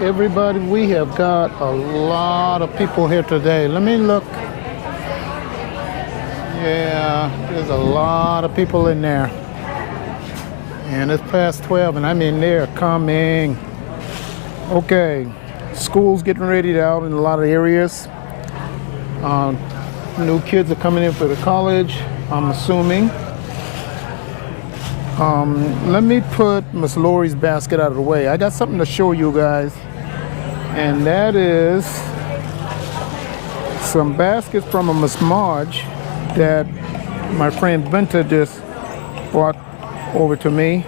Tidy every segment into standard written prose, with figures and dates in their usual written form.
everybody. We have got a lot of people here today. Let me look. Yeah, there's a lot of people in there. And it's past 12 and I mean they're coming. Okay, school's getting ready out in a lot of areas. New kids are coming in for the college, I'm assuming. Let me put Miss Lori's basket out of the way. I got something to show you guys, and that is some baskets from a Miss Marge that my friend Vinta just brought over to me.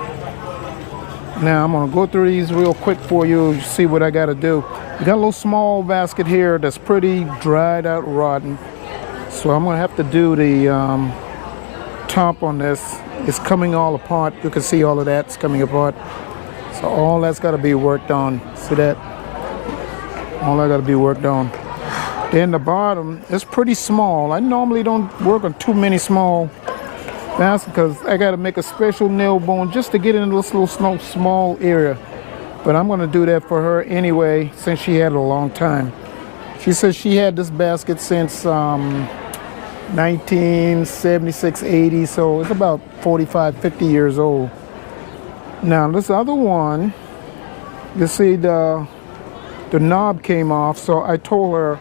Now I'm gonna go through these real quick for you, see what I gotta do. We got a little small basket here that's pretty dried out, rotten. So I'm gonna have to do the top on this. It's coming all apart. You can see all of that's coming apart. So all that's gotta be worked on. See that? All that gotta be worked on. Then the bottom is pretty small. I normally don't work on too many small baskets because I gotta make a special nail bone just to get in this little small area. But I'm gonna do that for her anyway, since she had it a long time. She says she had this basket since 1976, 80, so it's about 45, 50 years old. Now this other one, you see the knob came off, so I told her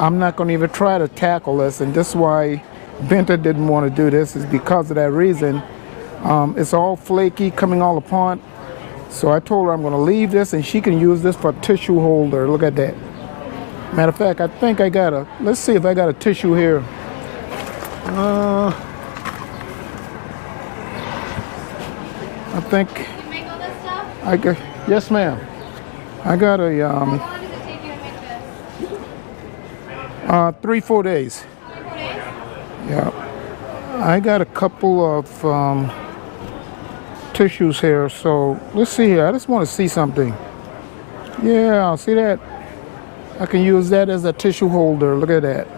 I'm not going to even try to tackle this, and this is why Vinta didn't want to do this, is because of that reason. It's all flaky, coming all apart, so I told her I'm going to leave this and she can use this for a tissue holder. Look at that. Matter of fact, I think I got let's see if I got a tissue here. I think You make all this stuff? I got, yes ma'am. I got a How long does it take you to make this? 3-4 days. 4 days? Yeah. I got a couple of tissues here, so let's see here. I just want to see something. Yeah, see that? I can use that as a tissue holder. Look at that.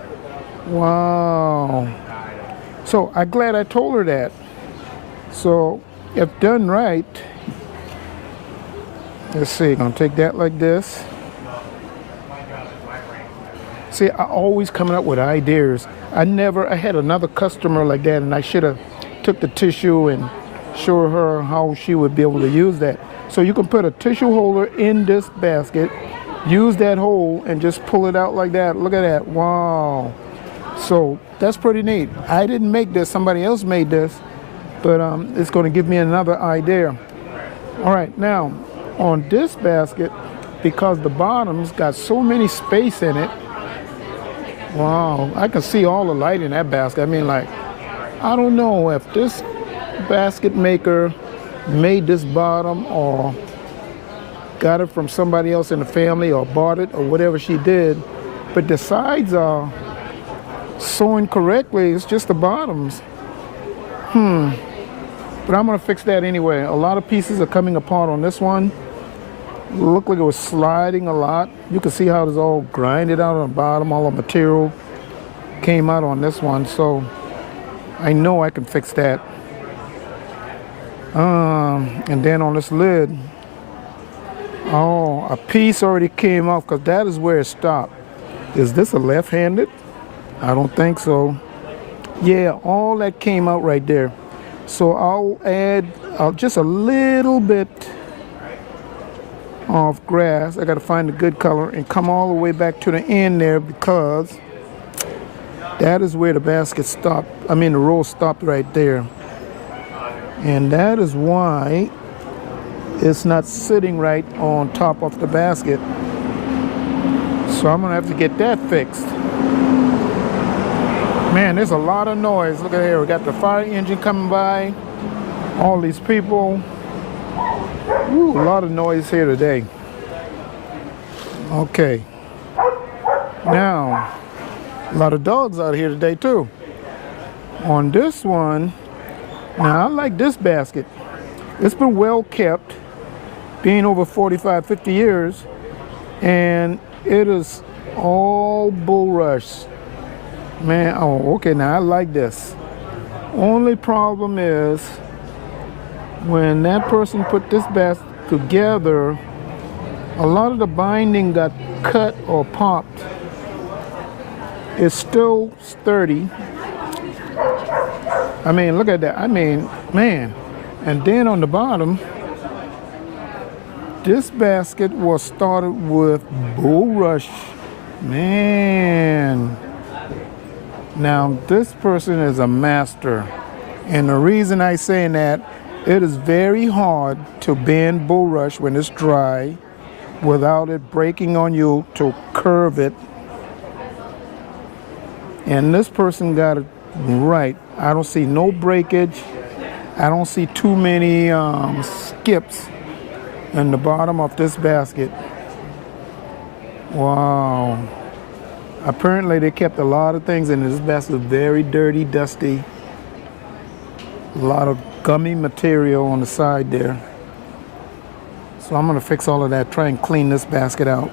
Wow. So I'm glad I told her that. So if done right, let's see, gonna take that like this. See, I always coming up with ideas. I had another customer like that, and I should have took the tissue and showed her how she would be able to use that. So you can put a tissue holder in this basket, use that hole, and just pull it out like that. Look at that. Wow. So that's pretty neat. I didn't make this, somebody else made this, but it's going to give me another idea. All right, now on this basket, because the bottom's got so many space in it, wow, I can see all the light in that basket. I mean, like, I don't know if this basket maker made this bottom or got it from somebody else in the family or bought it or whatever she did, but the sides are sewn correctly. It's just the bottoms. But I'm gonna fix that anyway. A lot of pieces are coming apart on this one. It looked like it was sliding a lot. You can see how it's all grinded out on the bottom. All the material came out on this one, so I know I can fix that. And then on this lid, oh, a piece already came off because that is where it stopped. Is this a left-handed? I don't think so. Yeah, all that came out right there. So I'll add just a little bit of grass. I got to find a good color and come all the way back to the end there, because that is where the basket stopped. I mean, the row stopped right there. And that is why it's not sitting right on top of the basket. So I'm gonna have to get that fixed. Man, there's a lot of noise. Look at here, we got the fire engine coming by, all these people. Ooh, a lot of noise here today. Okay. Now, a lot of dogs out here today too. On this one, now I like this basket. It's been well kept, being over 45, 50 years, and it is all bulrush. Man, oh, okay, now I like this. Only problem is when that person put this basket together, A lot of the binding got cut or popped. It's still sturdy. I mean, look at that. I mean, man. And then on the bottom, this basket was started with bulrush. Man. Now, this person is a master. And the reason I say that, it is very hard to bend bulrush when it's dry without it breaking on you to curve it. And this person got it right. I don't see no breakage. I don't see too many skips in the bottom of this basket. Wow. Apparently they kept a lot of things in this basket. Very dirty, dusty. A lot of gummy material on the side there. So I'm gonna fix all of that, try and clean this basket out.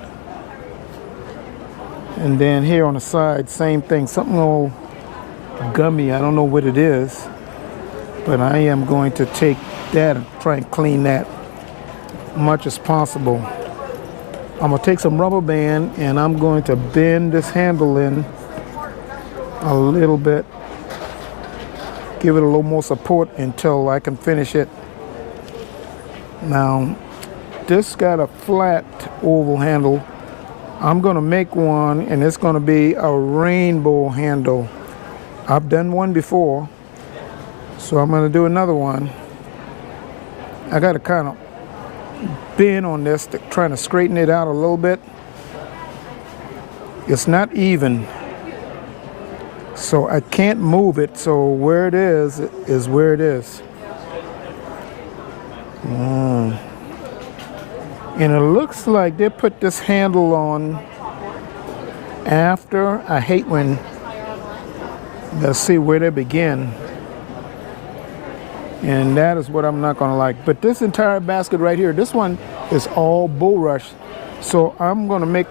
And then here on the side, same thing, something all gummy. I don't know what it is, but I am going to take that and try and clean that much as possible. I'm gonna take some rubber band and I'm going to bend this handle in a little bit, give it a little more support until I can finish it. Now, this got a flat oval handle. I'm gonna make one and it's gonna be a rainbow handle. I've done one before, so I'm gonna do another one. I gotta kind of bend on this, trying to straighten it out a little bit. It's not even, so I can't move it, so where it is where it is. And it looks like they put this handle on after. I hate when, let's see where they begin. And that is what I'm not gonna like. But this entire basket right here, this one is all bulrush. So I'm gonna make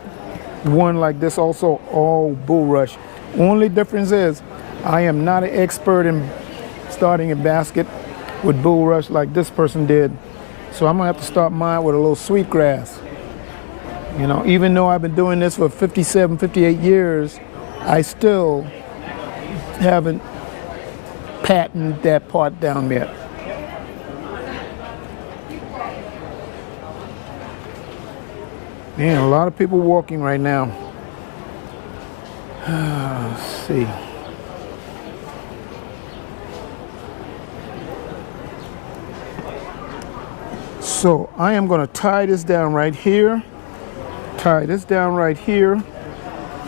one like this also, all bulrush. Only difference is I am not an expert in starting a basket with bulrush like this person did. So I'm gonna have to start mine with a little sweetgrass. You know, even though I've been doing this for 57, 58 years, I still haven't patented that part down yet. Man, a lot of people walking right now. Let's see. So I am going to tie this down right here. Tie this down right here.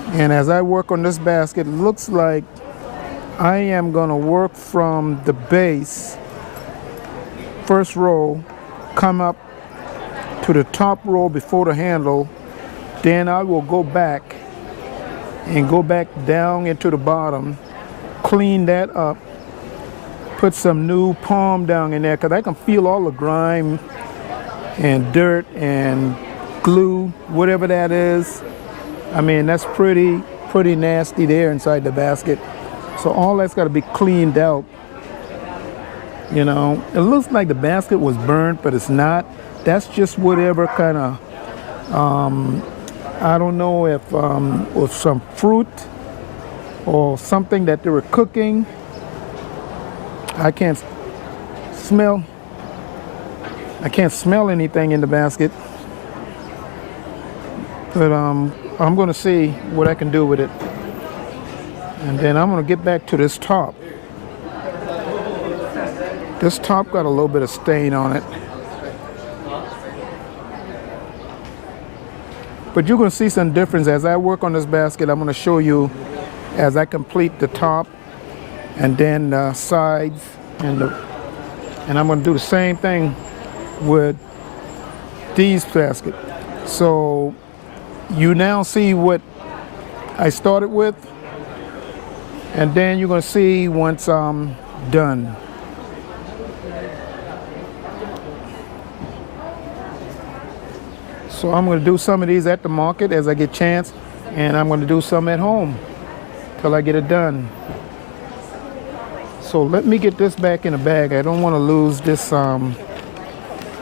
And as I work on this basket, it looks like I am going to work from the base, first row, come up to the top row before the handle. Then I will go back and go back down into the bottom, clean that up, put some new palm down in there because I can feel all the grime and dirt and glue, whatever that is. I mean, that's pretty nasty there inside the basket. So all that's got to be cleaned out. You know, it looks like the basket was burnt, but it's not. That's just whatever kind of, I don't know if with some fruit or something that they were cooking. I can't smell anything in the basket. But I'm going to see what I can do with it. And then I'm going to get back to this top. This top got a little bit of stain on it. But you're going to see some difference as I work on this basket. I'm going to show you as I complete the top and then the sides and I'm going to do the same thing with these baskets. So you now see what I started with, and then you're going to see once I'm done. So I'm going to do some of these at the market as I get a chance, and I'm going to do some at home till I get it done. So let me get this back in the bag. I don't want to lose this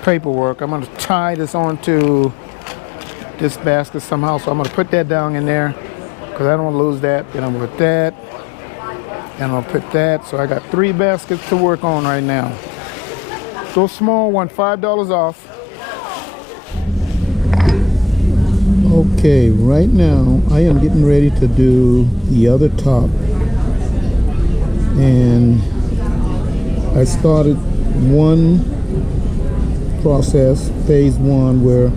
paperwork. I'm going to tie this onto this basket somehow. So I'm gonna put that down in there because I don't want to lose that. Then I'm gonna put that, and I'm gonna put that. So I got 3 baskets to work on right now. Those small one, $5 off. Okay, right now I am getting ready to do the other top, and I started one process, phase 1, where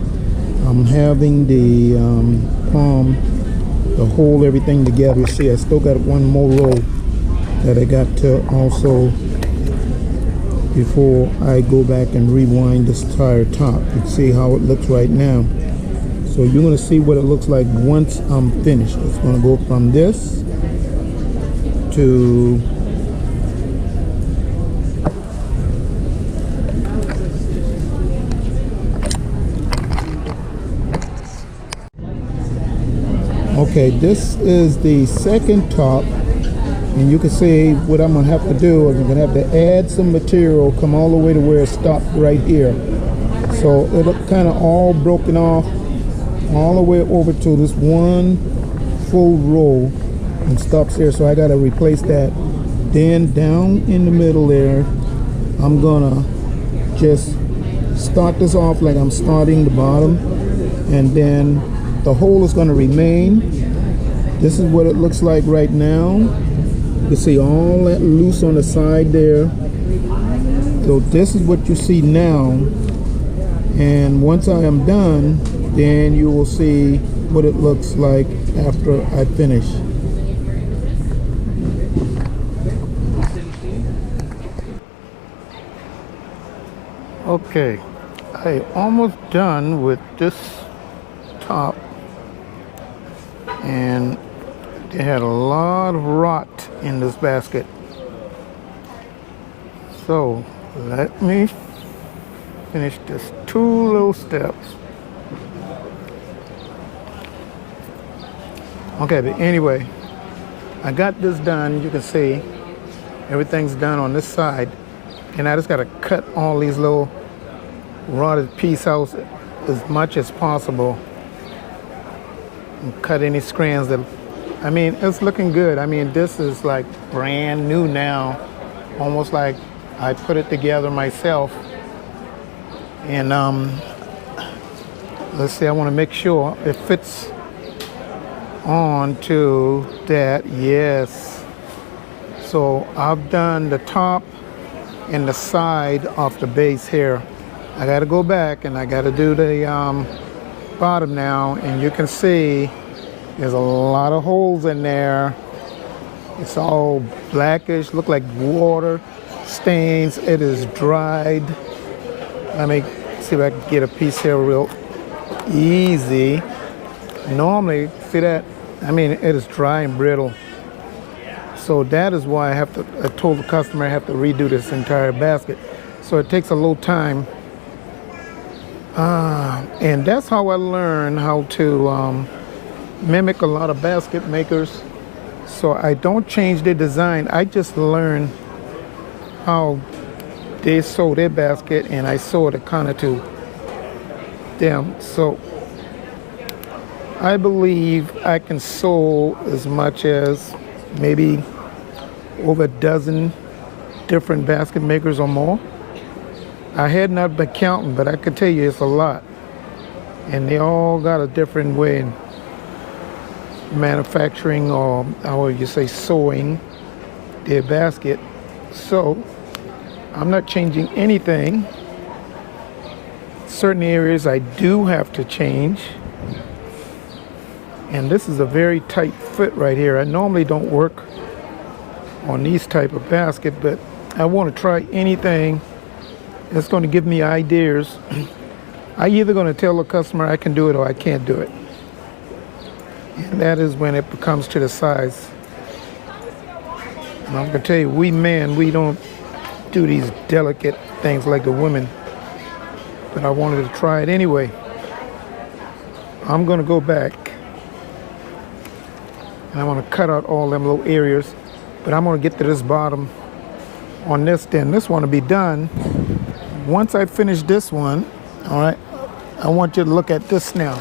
I'm having the palm to hold everything together. See, I still got one more row that I got to also, before I go back and rewind this entire top. You can see how it looks right now. So you're going to see what it looks like once I'm finished. It's going to go from this to okay, this is the second top, and you can see what I'm going to have to do is I'm going to have to add some material, come all the way to where it stopped right here. So it'll kind of all broken off all the way over to this one full row and stops there. So I got to replace that. Then down in the middle there, I'm gonna just start this off like I'm starting the bottom, and then the hole is going to remain. This is what it looks like right now. You can see all that loose on the side there. So this is what you see now, and once I am done, then you will see what it looks like after I finish. Okay, I almost done with this top, and they had a lot of rot in this basket. So let me finish this 2 little steps. Okay, but anyway, I got this done. You can see everything's done on this side, and I just got to cut all these little rotted pieces out as much as possible and cut any strands that, I mean, it's looking good. I mean, this is like brand new now, almost like I put it together myself. And let's see, I want to make sure it fits onto that. Yes. So I've done the top and the side of the base here. I got to go back and I got to do the bottom now, and you can see there's a lot of holes in there. It's all blackish, look like water stains. It is dried. Let me see if I can get a piece here real easy. Normally, see that? I mean, it is dry and brittle. So that is why I told the customer I have to redo this entire basket. So it takes a little time. And that's how I learned how to mimic a lot of basket makers. So I don't change the design. I just learn how they sew their basket, and I sew it kind of to them. So I believe I can sew as much as maybe over a dozen different basket makers or more. I had not been counting, but I could tell you it's a lot. And they all got a different way in manufacturing, or how would you say, sewing their basket. So I'm not changing anything. Certain areas I do have to change. And this is a very tight fit right here. I normally don't work on these type of basket, but I want to try anything that's going to give me ideas. I'm either going to tell the customer I can do it or I can't do it. And that is when it comes to the size. And I'm going to tell you, we men, we don't do these delicate things like the women. But I wanted to try it anyway. I'm going to go back and I want to cut out all them little areas. But I'm going to get to this bottom on this. Then this one will be done. Once I finish this one, all right, I want you to look at this now.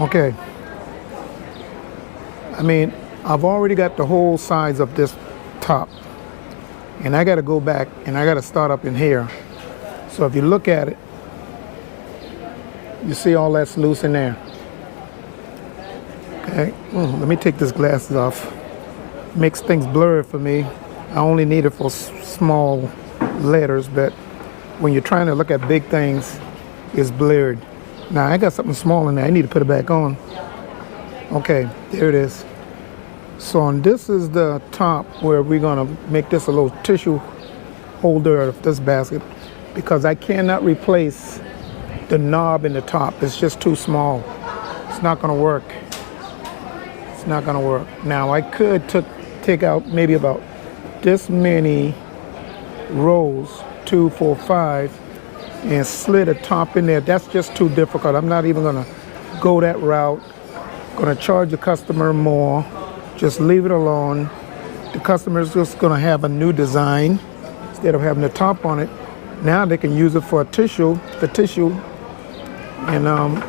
Okay. I mean, I've already got the whole size of this top, and I got to go back and I got to start up in here. So if you look at it, you see all that's loose in there. Okay, let me take these glasses off. Makes things blurry for me. I only need it for small letters, but when you're trying to look at big things, it's blurred. Now I got something small in there. I need to put it back on. Okay, there it is. So on this is the top where we're gonna make this a little tissue holder of this basket, because I cannot replace the knob in the top. It's just too small. It's not gonna work. It's not gonna work. Now I could take out maybe about this many rows, 2, 4, 5, and slit a top in there. That's just too difficult. I'm not even gonna go that route. Gonna charge the customer more. Just leave it alone. The customer's just gonna have a new design instead of having the top on it. Now they can use it for a tissue, and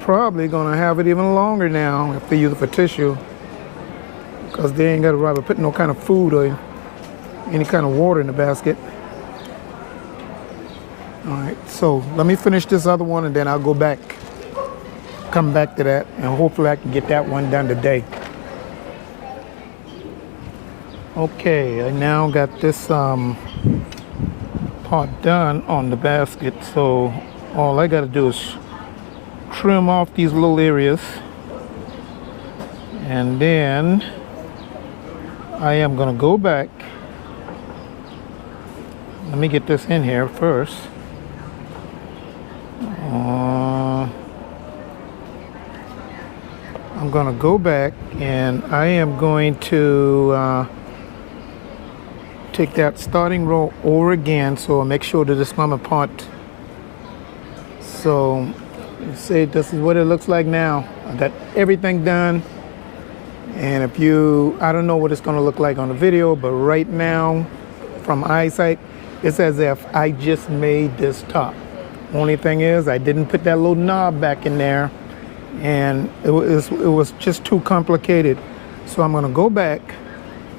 probably gonna have it even longer now if they use it for tissue, because they ain't gotta rather put no kind of food or any kind of water in the basket. All right, so let me finish this other one and then I'll go back, come back to that, and hopefully I can get that one done today. Okay, I now got this part done on the basket, so all I gotta do is trim off these little areas, and then I am gonna go back. Let me get this in here first. I'm gonna go back and I am going to take that starting row over again, so I'll make sure that this come apart. So you see, this is what it looks like now. I got everything done, and if you, I don't know what it's gonna look like on the video, but right now from eyesight, it's as if I just made this top. Only thing is I didn't put that little knob back in there, and it was just too complicated. So I'm gonna go back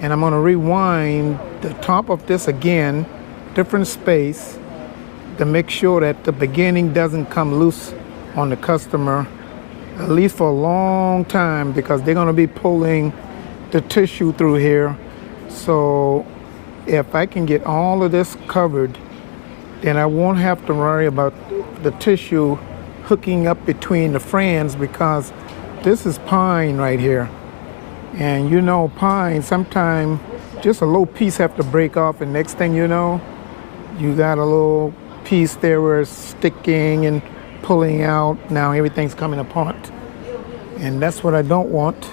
and I'm gonna rewind the top of this again, different space, to make sure that the beginning doesn't come loose on the customer, at least for a long time, because they're gonna be pulling the tissue through here. So if I can get all of this covered, then I won't have to worry about the tissue hooking up between the fronds, because this is pine right here. And you know, pine, sometimes just a little piece have to break off, and next thing you know, you got a little piece there where it's sticking and pulling out. Now everything's coming apart, and that's what I don't want.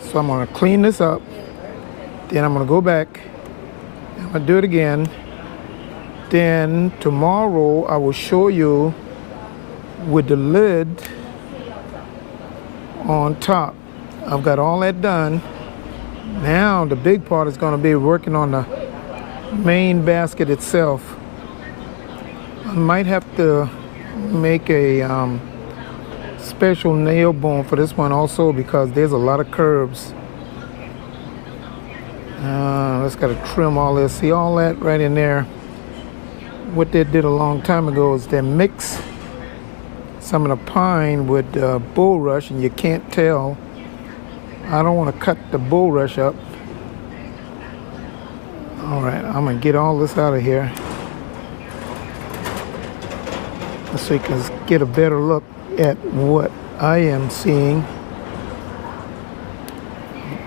So I'm gonna clean this up, then I'm gonna go back, I'm gonna do it again. Then tomorrow I will show you with the lid on top. I've got all that done. Now the big part is going to be working on the main basket itself. I might have to make a special nail bone for this one also, because there's a lot of curves. Let's got to trim all this. See all that right in there? What they did a long time ago is they mix some of the pine with bulrush, and you can't tell. I don't want to cut the bulrush up. All right, I'm gonna get all this out of here so you can get a better look at what I am seeing.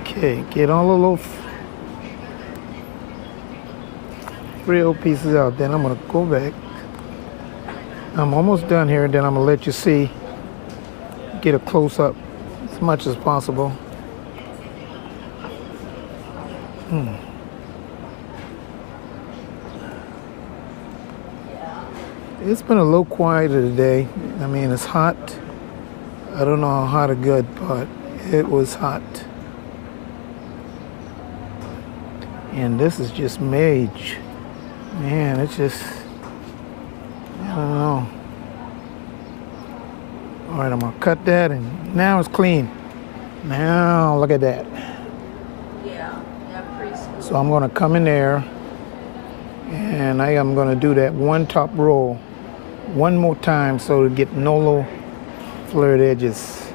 Okay, get all the little frill pieces out. Then I'm gonna go back. I'm almost done here, and then I'm gonna let you see, get a close-up as much as possible. It's been a little quieter today. I mean, it's hot. I don't know how hot or good, but it was hot. And this is just midge. Man, it's just, I don't know. All right, I'm gonna cut that, and now it's clean. Now look at that. Yeah, pretty smooth. So I'm gonna come in there, and I am gonna do that one top roll one more time so to get no little flared edges.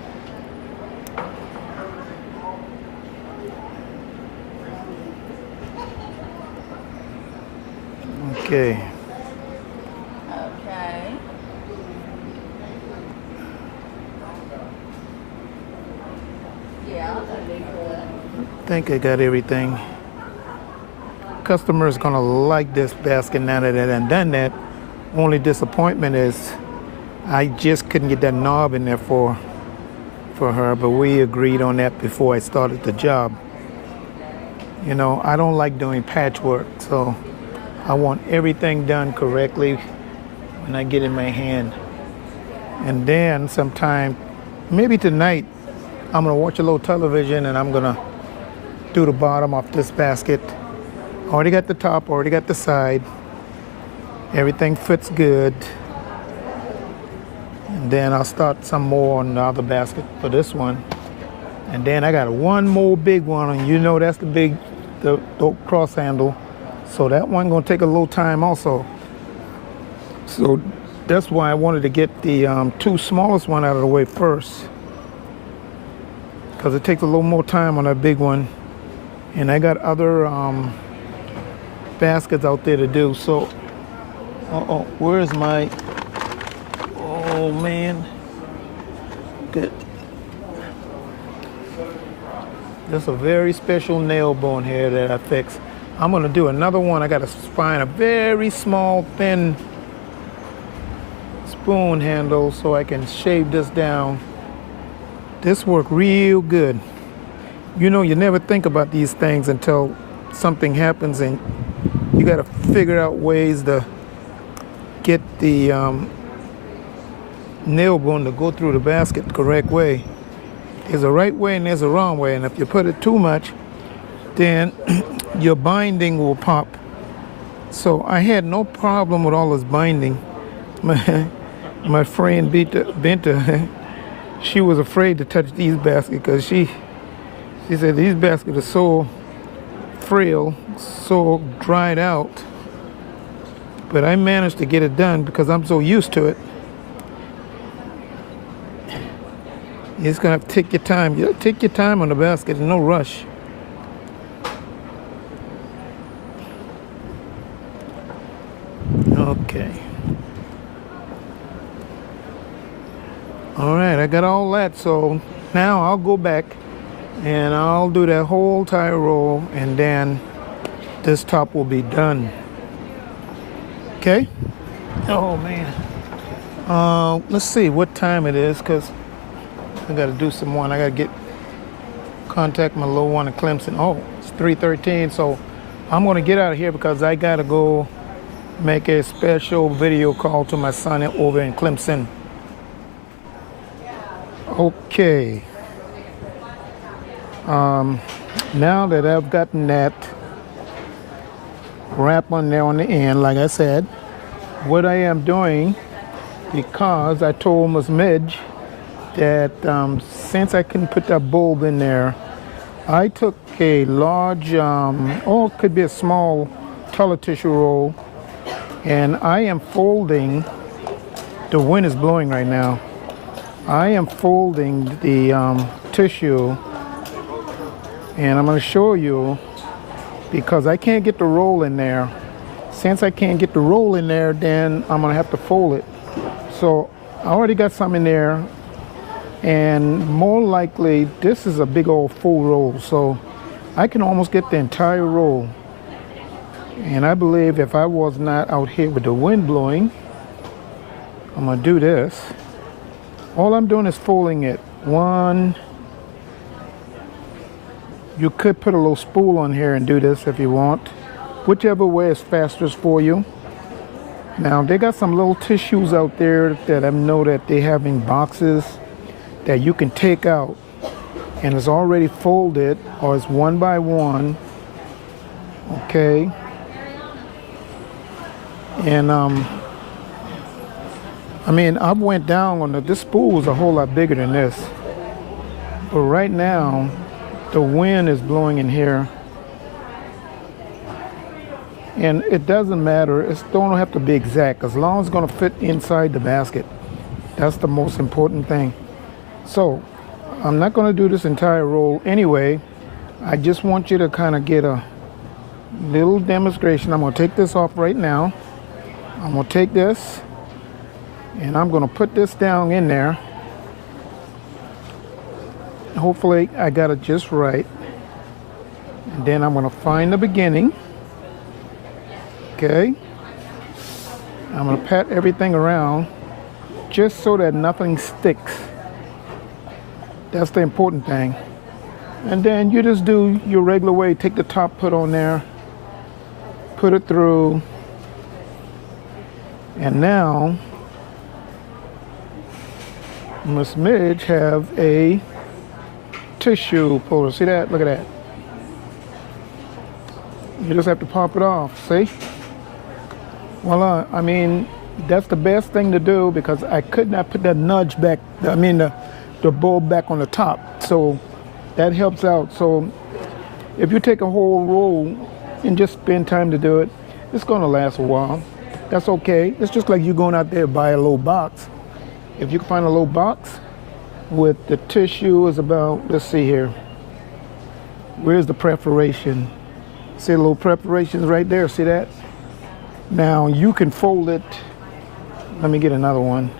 Okay. Okay. Yeah, that'd be good. I think I got everything. Customer is gonna like this basket now that I done that. Only disappointment is I just couldn't get that knob in there for her, but we agreed on that before I started the job. You know, I don't like doing patchwork, so I want everything done correctly when I get in my hand. And then sometime, maybe tonight, I'm gonna watch a little television and I'm gonna do the bottom of this basket. Already got the top, already got the side. Everything fits good. And then I'll start some more on the other basket for this one. And then I got one more big one, and you know that's the cross handle. So that one gonna take a little time also. So that's why I wanted to get the two smallest one out of the way first, because it takes a little more time on that big one. And I got other baskets out there to do. So, where's my, oh man, good. There's a very special nail bone here that I fixed. I'm gonna do another one. I gotta find a very small, thin spoon handle so I can shave this down. This worked real good. You know, you never think about these things until something happens, and you gotta figure out ways to get the nail bone to go through the basket the correct way. There's a right way and there's a wrong way, and if you put it too much, then your binding will pop. So I had no problem with all this binding. My friend Binta, she was afraid to touch these baskets because she said these baskets are so frail, so dried out. But I managed to get it done because I'm so used to it. You're just gonna have to take your time. You take your time on the basket, no rush. Okay. All right, I got all that. So now I'll go back and I'll do that whole entire roll, and then this top will be done. Okay? Oh man. Let's see what time it is, because I gotta do some more. I gotta contact my little one in Clemson. Oh, it's 3:13, so I'm gonna get out of here because I gotta go make a special video call to my son over in Clemson. Okay. Now that I've gotten that wrap on there on the end, like I said, what I am doing, because I told Miss Midge that since I couldn't put that bulb in there, I took a large, or it could be a small toilet tissue roll, and I am folding, the wind is blowing right now, I am folding the tissue, and I'm going to show you, because I can't get the roll in there. Since I can't get the roll in there, then I'm going to have to fold it. So I already got some in there, and more likely this is a big old full roll, so I can almost get the entire roll. And I believe if I was not out here with the wind blowing, I'm going to do this. All I'm doing is folding it. One. You could put a little spool on here and do this if you want. Whichever way is fastest for you. Now, they got some little tissues out there that I know that they have in boxes that you can take out. And it's already folded, or it's one by one. Okay. And I mean, I went down on this spool was a whole lot bigger than this. But right now, the wind is blowing in here. And it doesn't matter, it don't have to be exact, as long as it's gonna fit inside the basket. That's the most important thing. So, I'm not gonna do this entire roll anyway. I just want you to kind of get a little demonstration. I'm gonna take this off right now. I'm gonna take this and I'm gonna put this down in there. Hopefully I got it just right. And then I'm gonna find the beginning. Okay. I'm gonna pat everything around just so that nothing sticks. That's the important thing. And then you just do your regular way. Take the top, put on there, put it through. And now, Miss Midge have a tissue puller. See that? Look at that. You just have to pop it off, see? Voila. I mean, that's the best thing to do because I could not put that nudge back, the bowl back on the top. So that helps out. So if you take a whole roll and just spend time to do it, it's gonna last a while. That's okay. It's just like you going out there and buy a little box. If you can find a little box with the tissue is about, let's see here. Where's the preparation? See the little preparations right there, see that? Now you can fold it. Let me get another one.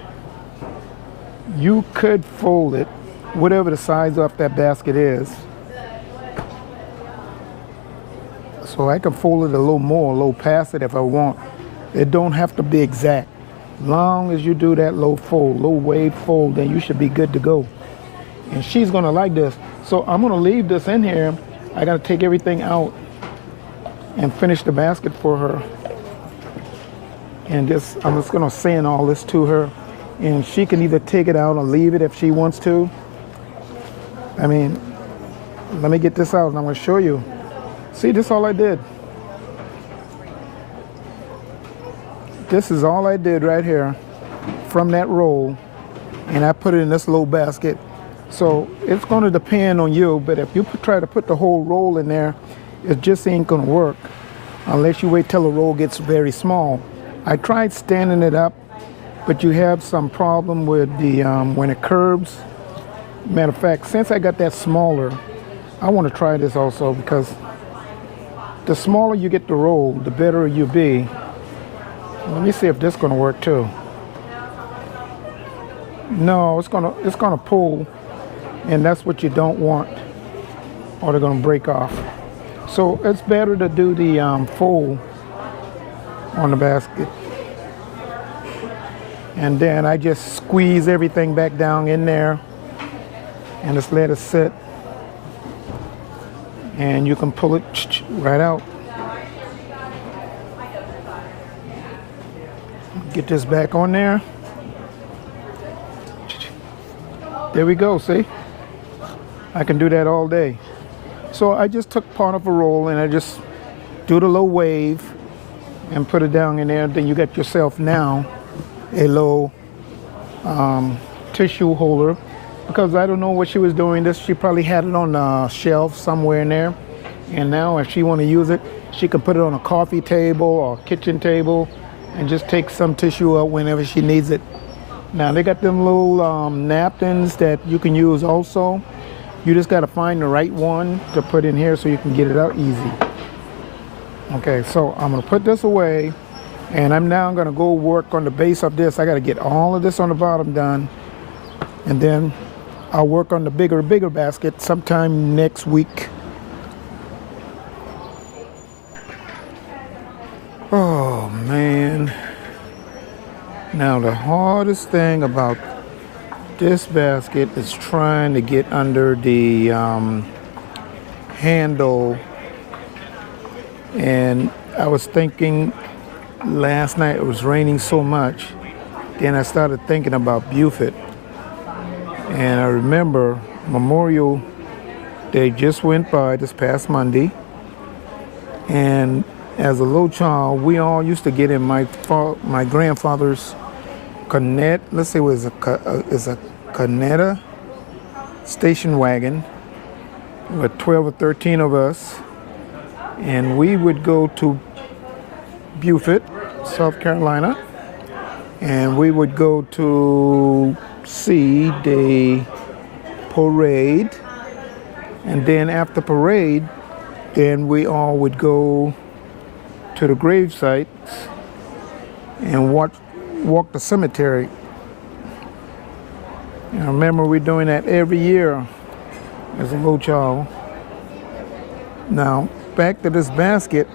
You could fold it, whatever the size of that basket is. So I can fold it a little more, a little past it if I want. It don't have to be exact. Long as you do that little fold, little wave fold, then you should be good to go. And she's gonna like this. So I'm gonna leave this in here. I gotta take everything out and finish the basket for her. And I'm just gonna send all this to her. And she can either take it out or leave it if she wants to. I mean, let me get this out and I'm gonna show you. See, this is all I did. This is all I did right here from that roll, and I put it in this little basket. So it's going to depend on you, but if you try to put the whole roll in there, it just ain't going to work unless you wait till the roll gets very small. I tried standing it up, but you have some problem with the when it curves. Matter of fact, since I got that smaller, I want to try this also because the smaller you get the roll, the better you be. Let me see if this is going to work too. No, it's gonna pull, and that's what you don't want, or they're gonna break off. So it's better to do the fold on the basket. And then I just squeeze everything back down in there and just let it sit. And you can pull it right out. Get this back on there. There we go, see? I can do that all day. So I just took part of a roll and I just do the little wave and put it down in there. Then you got yourself now a little tissue holder, because I don't know what she was doing this. She probably had it on a shelf somewhere in there. And now if she want to use it, she can put it on a coffee table or kitchen table and just take some tissue out whenever she needs it. Now they got them little napkins that you can use also. You just got to find the right one to put in here so you can get it out easy. Okay, so I'm gonna put this away and I'm now gonna go work on the base of this. I gotta get all of this on the bottom done, and then I'll work on the bigger basket sometime next week. Oh man. Now the hardest thing about this basket is trying to get under the handle. And I was thinking last night, it was raining so much, then I started thinking about Buford. And I remember Memorial Day just went by this past Monday, and as a little child, we all used to get in my grandfather's Cornet, let's say it was a Cornetta station wagon with 12 or 13 of us, and we would go to Beaufort, South Carolina, and we would go to see the parade, and then after parade, then we all would go to the grave sites and walk the cemetery. And I remember we doing that every year as a little child. Now, back to this basket,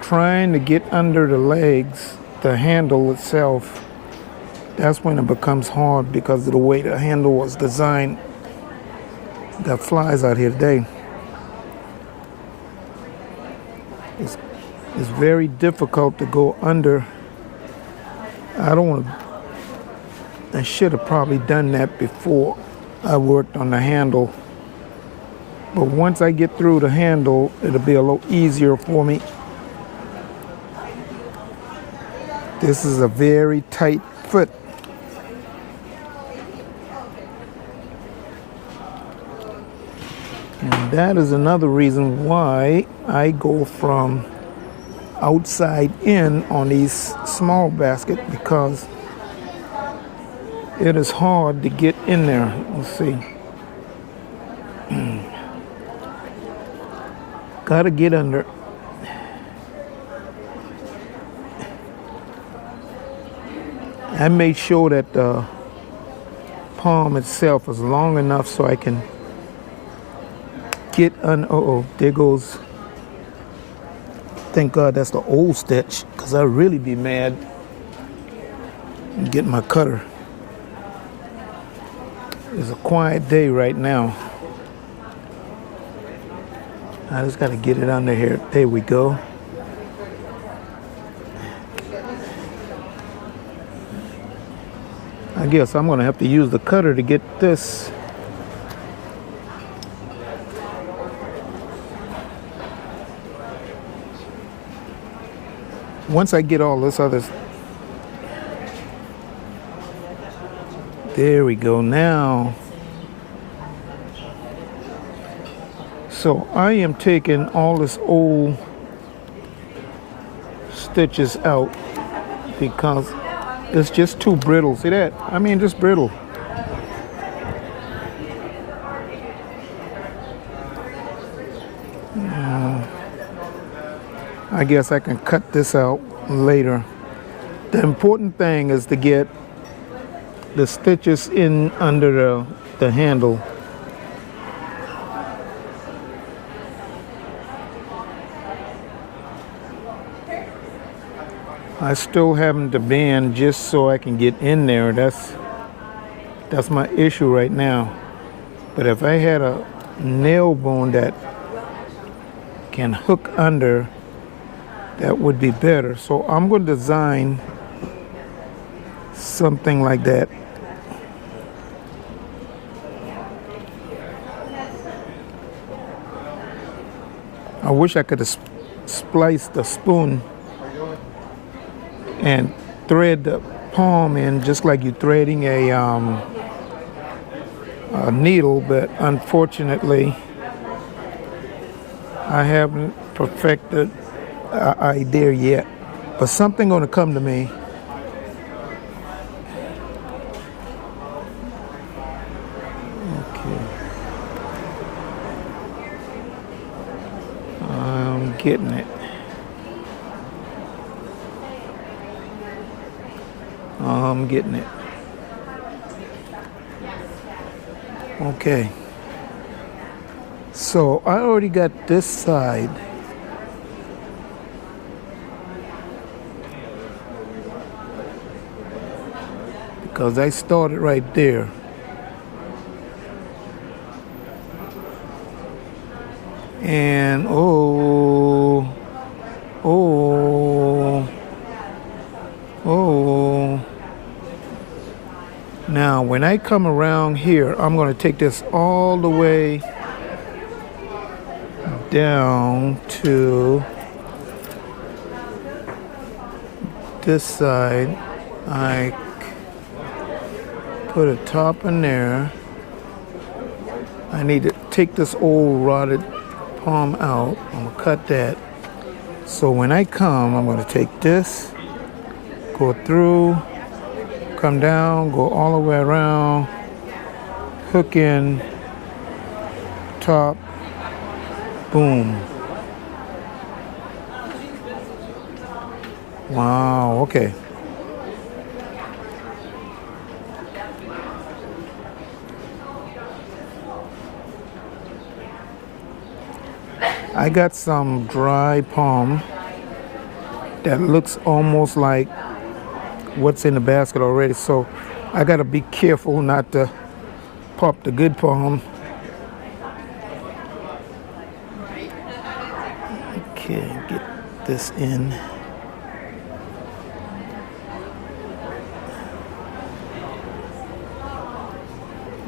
trying to get under the legs, the handle itself, that's when it becomes hard because of the way the handle was designed. Got flies out here today. It's very difficult to go under. I should have probably done that before I worked on the handle. But once I get through the handle, it'll be a little easier for me. This is a very tight foot. And that is another reason why I go from outside in on these small baskets, because it is hard to get in there. Let's see. Gotta get under. I made sure that the palm itself is long enough so I can get under. Uh-oh, there goes. Thank God that's the old stitch, because I'd really be mad and get my cutter. It's a quiet day right now. I just got to get it under here. There we go. I guess I'm going to have to use the cutter to get this. Once I get all this other, there we go now. So I am taking all this old stitches out because it's just too brittle. See that? I mean, just brittle. I guess I can cut this out later. The important thing is to get the stitches in under the handle. I still haven't the band just so I can get in there. That's my issue right now. But if I had a nail bone that can hook under, that would be better. So I'm going to design something like that. I wish I could have spliced the spoon and thread the palm in just like you're threading a needle, but unfortunately I haven't perfected idea yet, but something gonna come to me. Okay, I'm getting it. I'm getting it. Okay, so I already got this side. Because I started right there. And oh. Now, when I come around here, I'm going to take this all the way down to this side. I put a top in there. I need to take this old rotted palm out. I'm gonna cut that. So when I come, I'm gonna take this, go through, come down, go all the way around, hook in, top, boom. Wow, okay. I got some dry palm that looks almost like what's in the basket already, so I gotta be careful not to pop the good palm. Okay, get this in.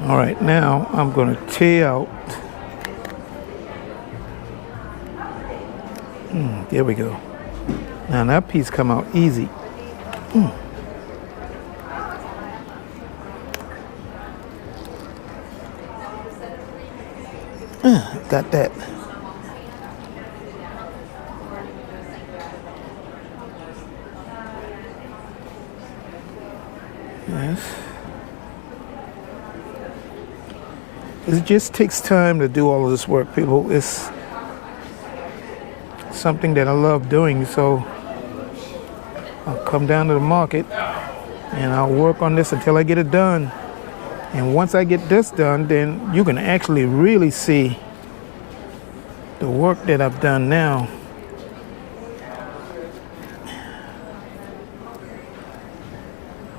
All right, now I'm gonna tear out. There we go. Now that piece come out easy. Got that. Yes. It just takes time to do all of this work, people. It's something that I love doing, so I'll come down to the market and I'll work on this until I get it done. And once I get this done, then you can actually really see the work that I've done now.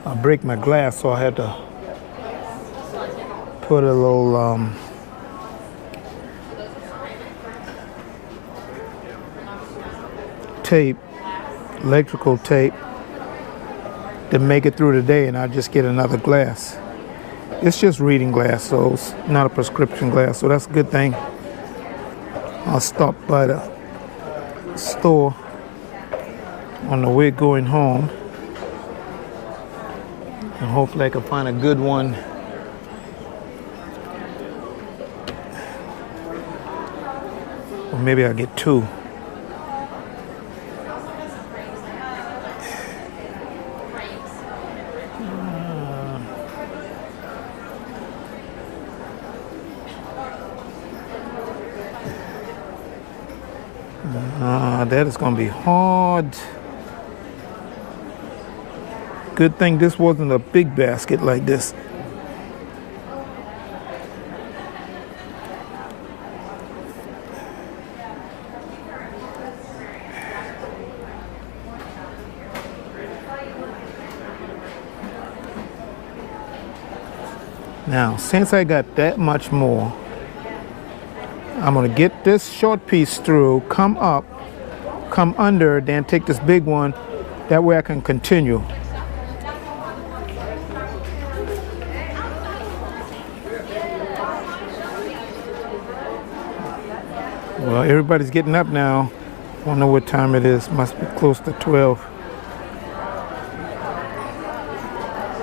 I'll break my glass, so I had to put a little tape, electrical tape, to make it through the day, and I'll just get another glass. It's just reading glass, so it's not a prescription glass, so that's a good thing. I'll stop by the store on the way going home, and hopefully I can find a good one. Or maybe I'll get two. That is going to be hard. Good thing this wasn't a big basket like this. Now, since I got that much more, I'm going to get this short piece through, come up, come under, then take this big one. That way I can continue. Well, everybody's getting up now. I don't know what time it is. Must be close to 12.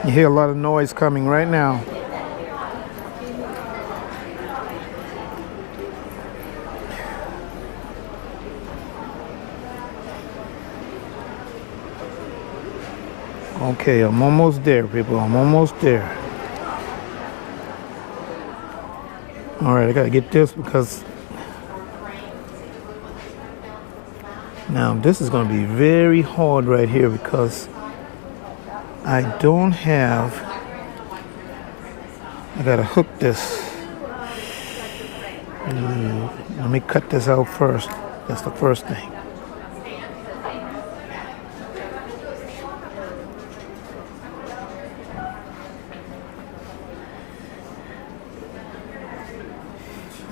You hear a lot of noise coming right now. Okay, I'm almost there, people. I'm almost there. All right, I gotta get this because now this is gonna be very hard right here because I don't have, I gotta hook this. Let me cut this out first. That's the first thing.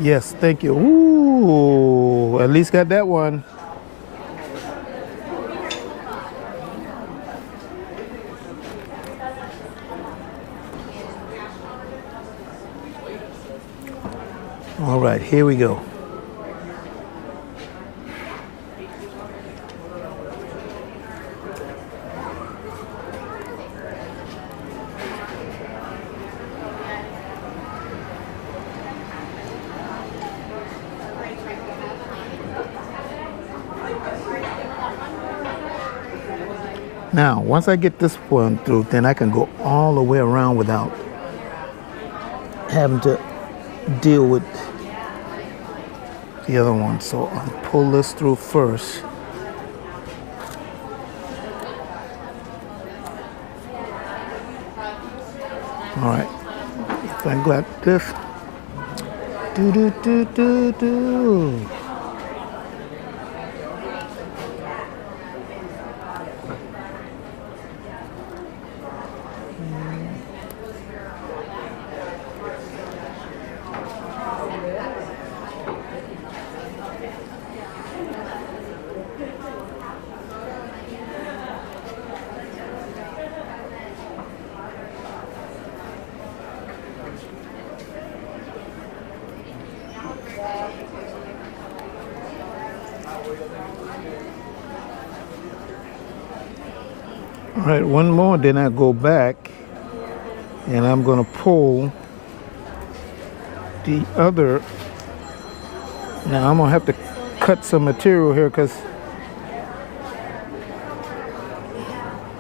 Yes, thank you. Ooh, at least got that one. All right, here we go. Now, once I get this one through, then I can go all the way around without having to deal with the other one. So I'll pull this through first. All right, if I got this, do. All right, one more, then I go back and I'm gonna pull the other. Now I'm gonna have to cut some material here because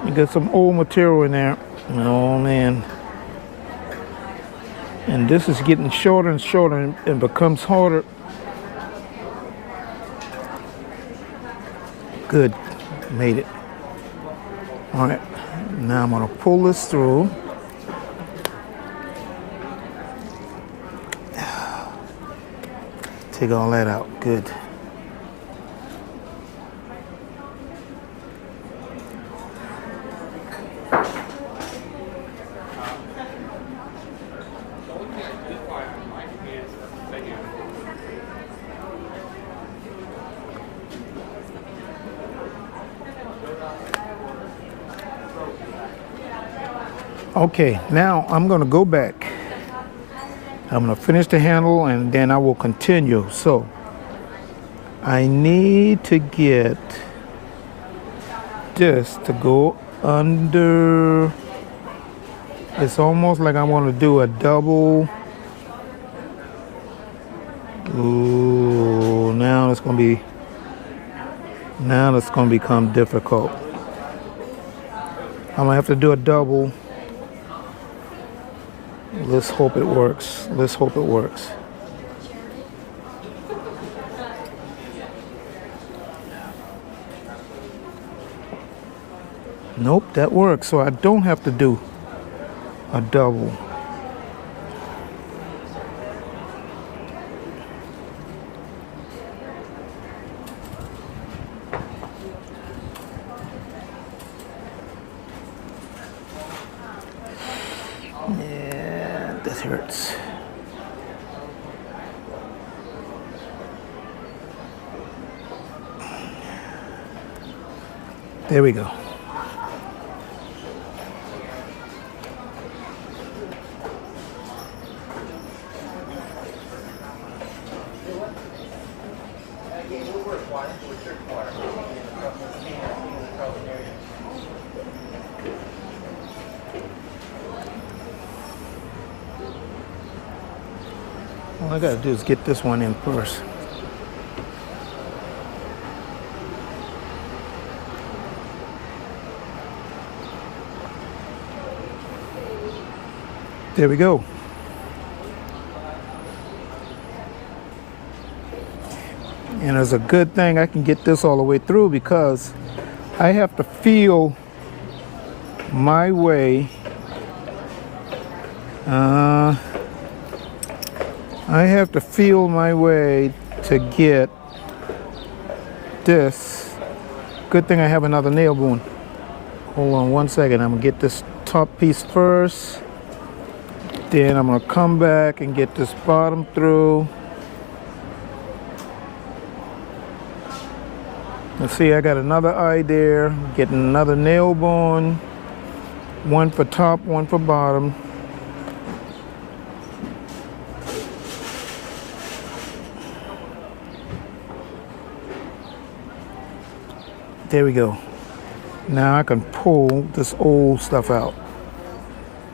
you got some old material in there. Oh man. And this is getting shorter and shorter and becomes harder. Good, made it. All right, now I'm gonna pull this through. Take all that out, good. Okay, now I'm gonna go back. I'm gonna finish the handle and then I will continue. So I need to get this to go under. It's almost like I want to do a double. Ooh, now it's gonna become difficult. I'm gonna have to do a double. Let's hope it works. Let's hope it works. Nope, that works. So I don't have to do a double. This hurts. There we go. All I gotta do is get this one in first. There we go. And it's a good thing I can get this all the way through because I have to feel my way. I have to feel my way to get this. Good thing I have another nail boon. Hold on one second. I'm gonna get this top piece first. Then I'm gonna come back and get this bottom through. Let's see, I got another eye there. Getting another nail bone. One for top, one for bottom. There we go. Now I can pull this old stuff out.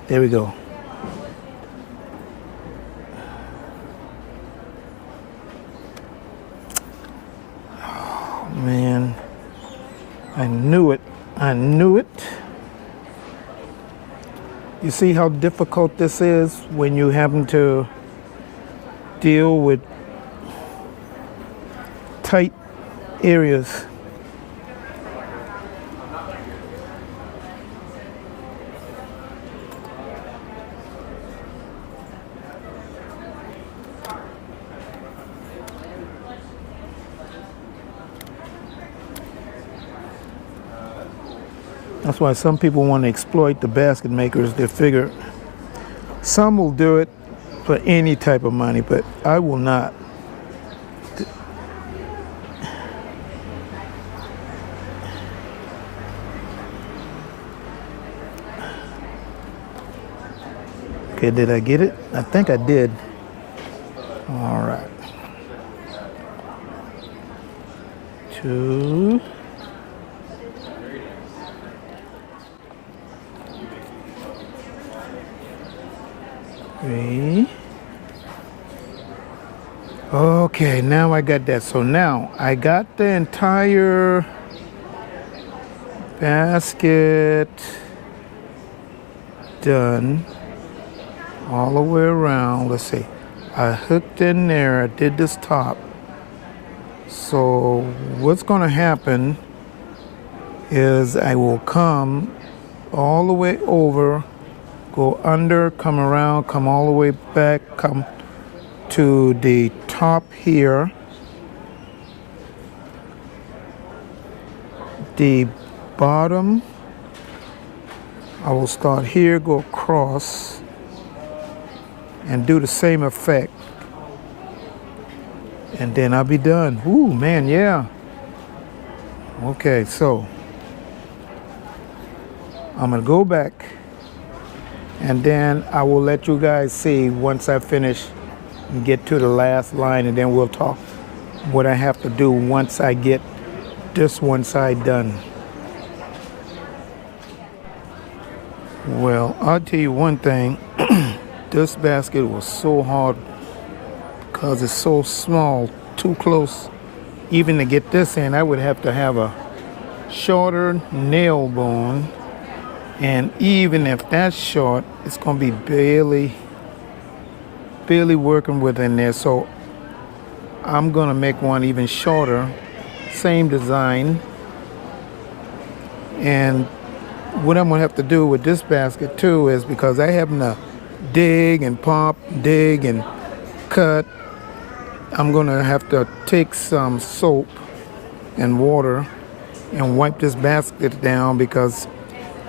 There we go. Oh, man, I knew it. I knew it. You see how difficult this is when you happen to deal with tight areas. That's why some people want to exploit the basket makers. They figure some will do it for any type of money, but I will not. Okay, did I get it? I think I did. All right. 2. 3. Okay, now I got that. So now I got the entire basket done all the way around. Let's see. I hooked in there. I did this top. So what's going to happen is I will come all the way over, go under, come around, come all the way back, come to the top here. The bottom, I will start here, go across, and do the same effect. And then I'll be done. Ooh, man, yeah. Okay, so I'm gonna go back, and then I will let you guys see once I finish and get to the last line, and then we'll talk what I have to do once I get this one side done. Well, I'll tell you one thing. This basket was so hard because it's so small, too close. Even to get this in, I would have to have a shorter nail bone. And even if that's short, it's going to be barely working within there. So I'm going to make one even shorter, same design. And what I'm going to have to do with this basket too is, because I happen to dig and pop, dig and cut, I'm going to have to take some soap and water and wipe this basket down, because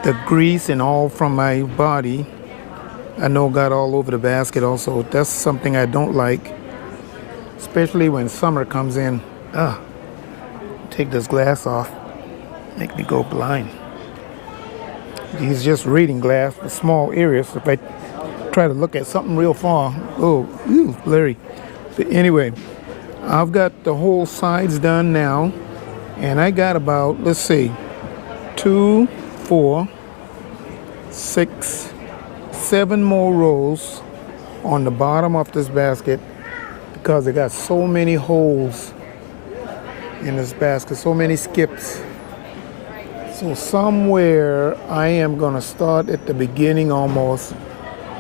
the grease and all from my body, I know, got all over the basket also. That's something I don't like, especially when summer comes in. Take this glass off, make me go blind. These just reading glass for small areas. If I try to look at something real far, blurry. But anyway, I've got the whole sides done now, and I got about, let's see, 2, 4, 6, 7 more rows on the bottom of this basket, because it got so many holes in this basket, so many skips. So somewhere I am going to start at the beginning almost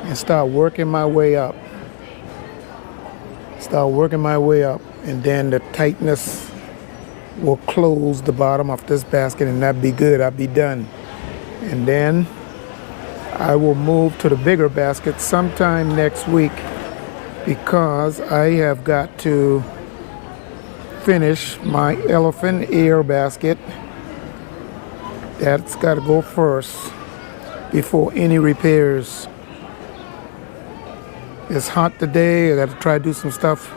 and start working my way up. And then the tightness will close the bottom of this basket, and that'd be good. I'll be done. And then I will move to the bigger basket sometime next week, because I have got to finish my elephant ear basket. That's got to go first before any repairs. It's hot today. I got to try to do some stuff.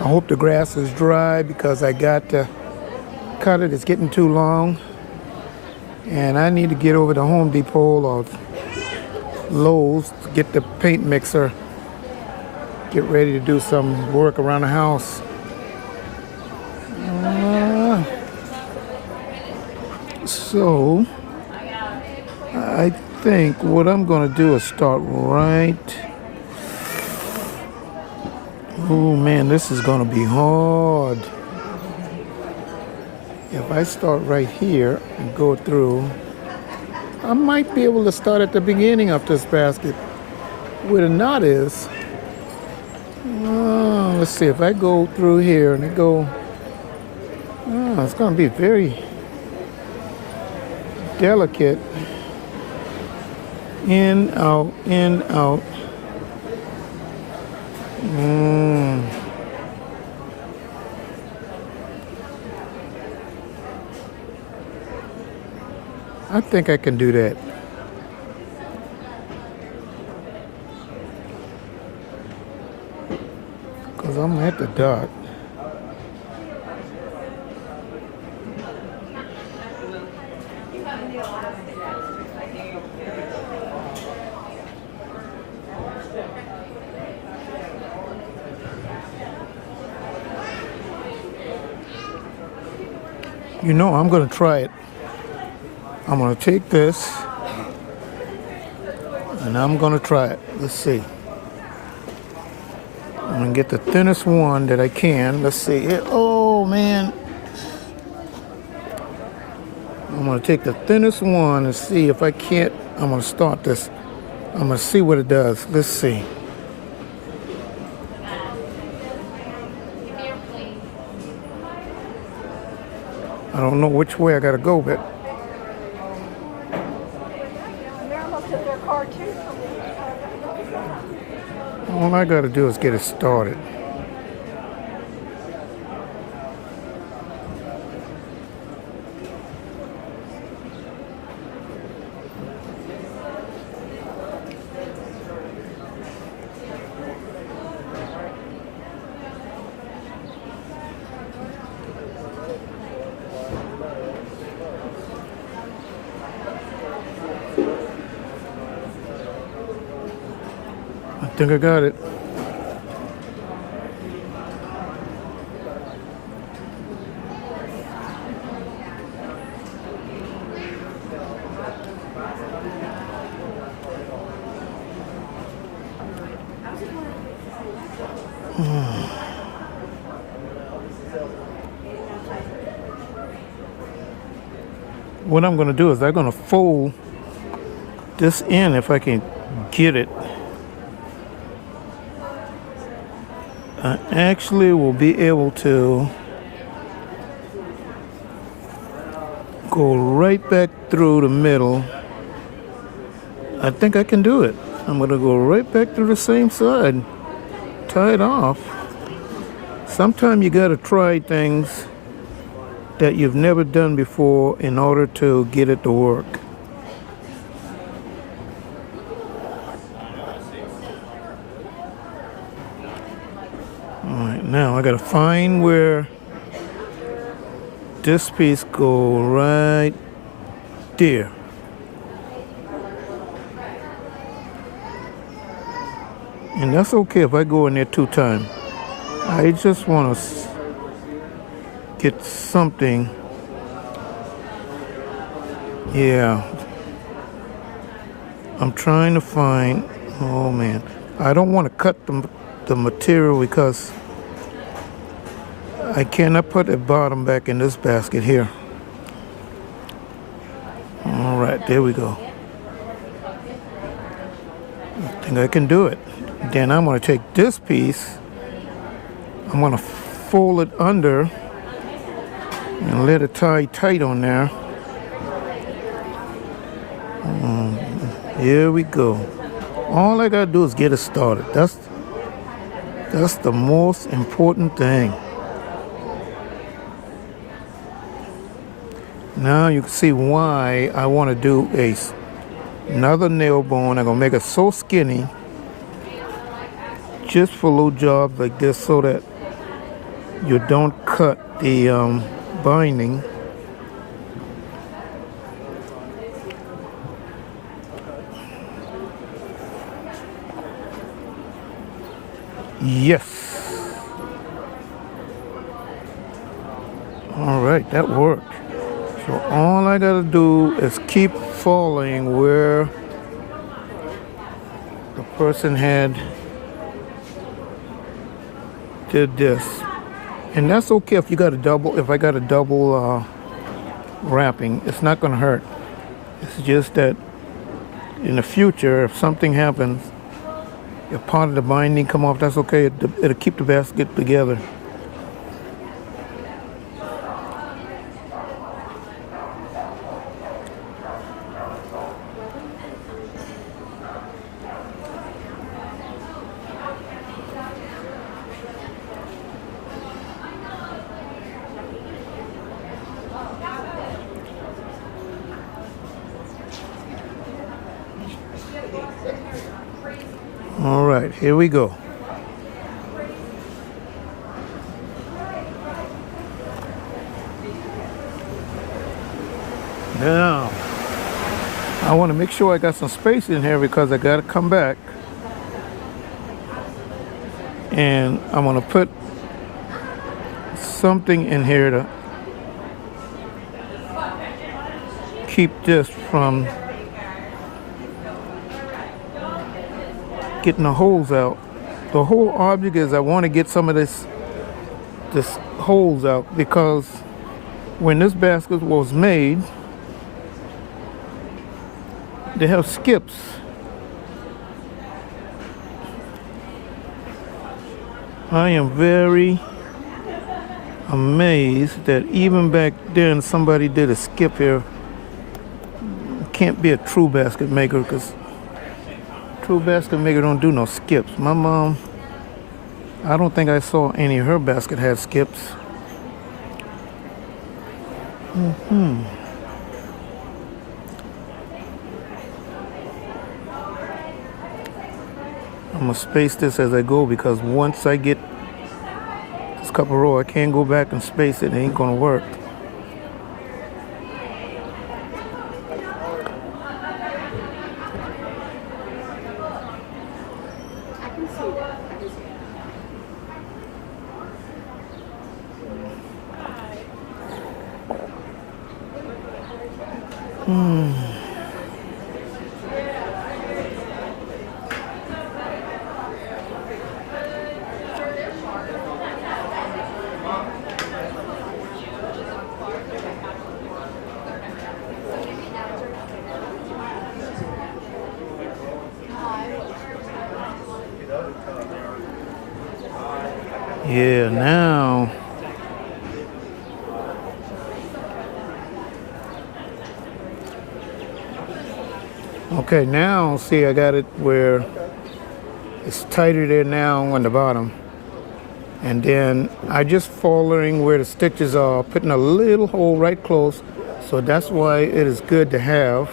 I hope the grass is dry, because I got to cut it. It's getting too long. And I need to get over to Home Depot or Lowe's to get the paint mixer. Get ready to do some work around the house. So I think what I'm going to do is start right. Oh man, this is going to be hard. If I start right here and go through, I might be able to start at the beginning of this basket where the knot is. Let's see, if I go through here and I go, it's going to be very delicate. In, out, in, out. I think I can do that. Because I'm at the dot. You know, I'm going to try it. I'm going to take this and I'm going to try it. Let's see. I'm going to get the thinnest one that I can. Let's see. Oh, man. I'm going to take the thinnest one and see if I can't. I'm going to start this. I'm going to see what it does. Let's see. I don't know which way I got to go, but all I got to do is get it started. I think I got it. What I'm going to do is I'm going to fold this in if I can get it. I actually will be able to go right back through the middle. I think I can do it. I'm going to go right back through the same side, tie it off. Sometimes you got to try things that you've never done before in order to get it to work. Alright, now I gotta find where this piece go right there. And that's okay if I go in there 2 times. I just want to get something. Yeah. I'm trying to find, oh man. I don't want to cut the material because I cannot put the bottom back in this basket here. All right, there we go. I think I can do it. Then I'm going to take this piece, I'm going to fold it under and let it tie tight on there. Here we go. All I gotta do is get it started. That's the most important thing. Now you can see why I want to do another nail bone. I'm gonna make it so skinny, just for little jobs like this, so that you don't cut the binding. Yes. All right, that worked. So all I gotta do is keep following where the person did this. And that's okay if you got a double, if I got a double wrapping. It's not going to hurt. It's just that in the future, if something happens, if part of the binding come off, that's okay. It'll keep the basket together. All right, here we go. Now, I want to make sure I got some space in here because I got to come back. And I'm going to put something in here to keep this from getting the holes out. The whole object is I want to get some of this holes out, because when this basket was made, they have skips. I am very amazed that even back then somebody did a skip here. Can't be a true basket maker, because true basket maker don't do no skips. My mom, I don't think I saw any of her basket had skips. I'm gonna space this as I go, because once I get this couple row, I can't go back and space it. It ain't gonna work. Yeah, now okay, now see, I got it where it's tighter there now on the bottom, and then I just following where the stitches are, putting a little hole right close. So that's why it is good to have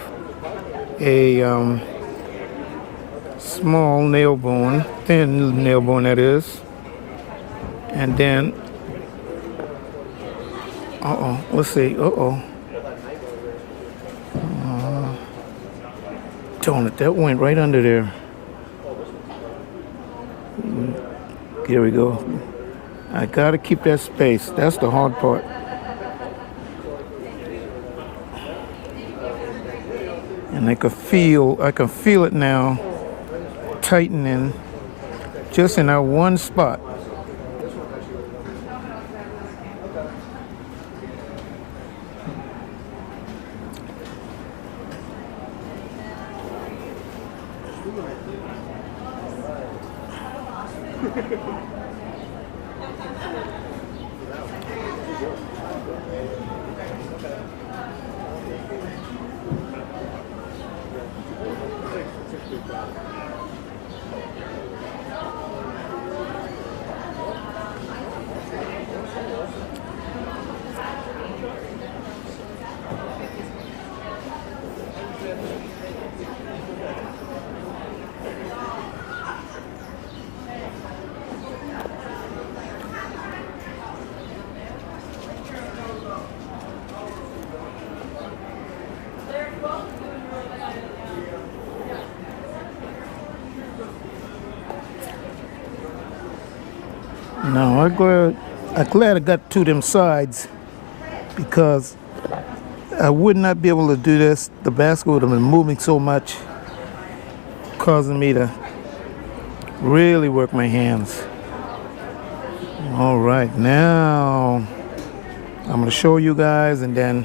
a small nail bone, thin nail bone that is. And then, let's see, darn it, that went right under there. Here we go. I gotta keep that space. That's the hard part. And I can feel it now tightening just in that one spot. Now I'm glad I got to them sides, because I would not be able to do this. The basket would have been moving so much, causing me to really work my hands. All right, now I'm going to show you guys, and then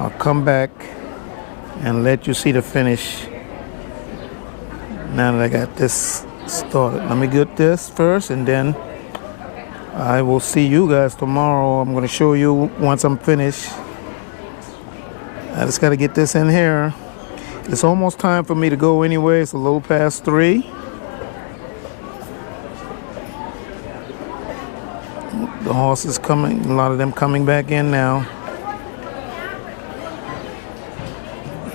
I'll come back and let you see the finish now that I got this started. Let me get this first, and then I will see you guys tomorrow. I'm going to show you once I'm finished. I just got to get this in here. It's almost time for me to go anyway. It's a little past 3. The horses coming, a lot of them coming back in now.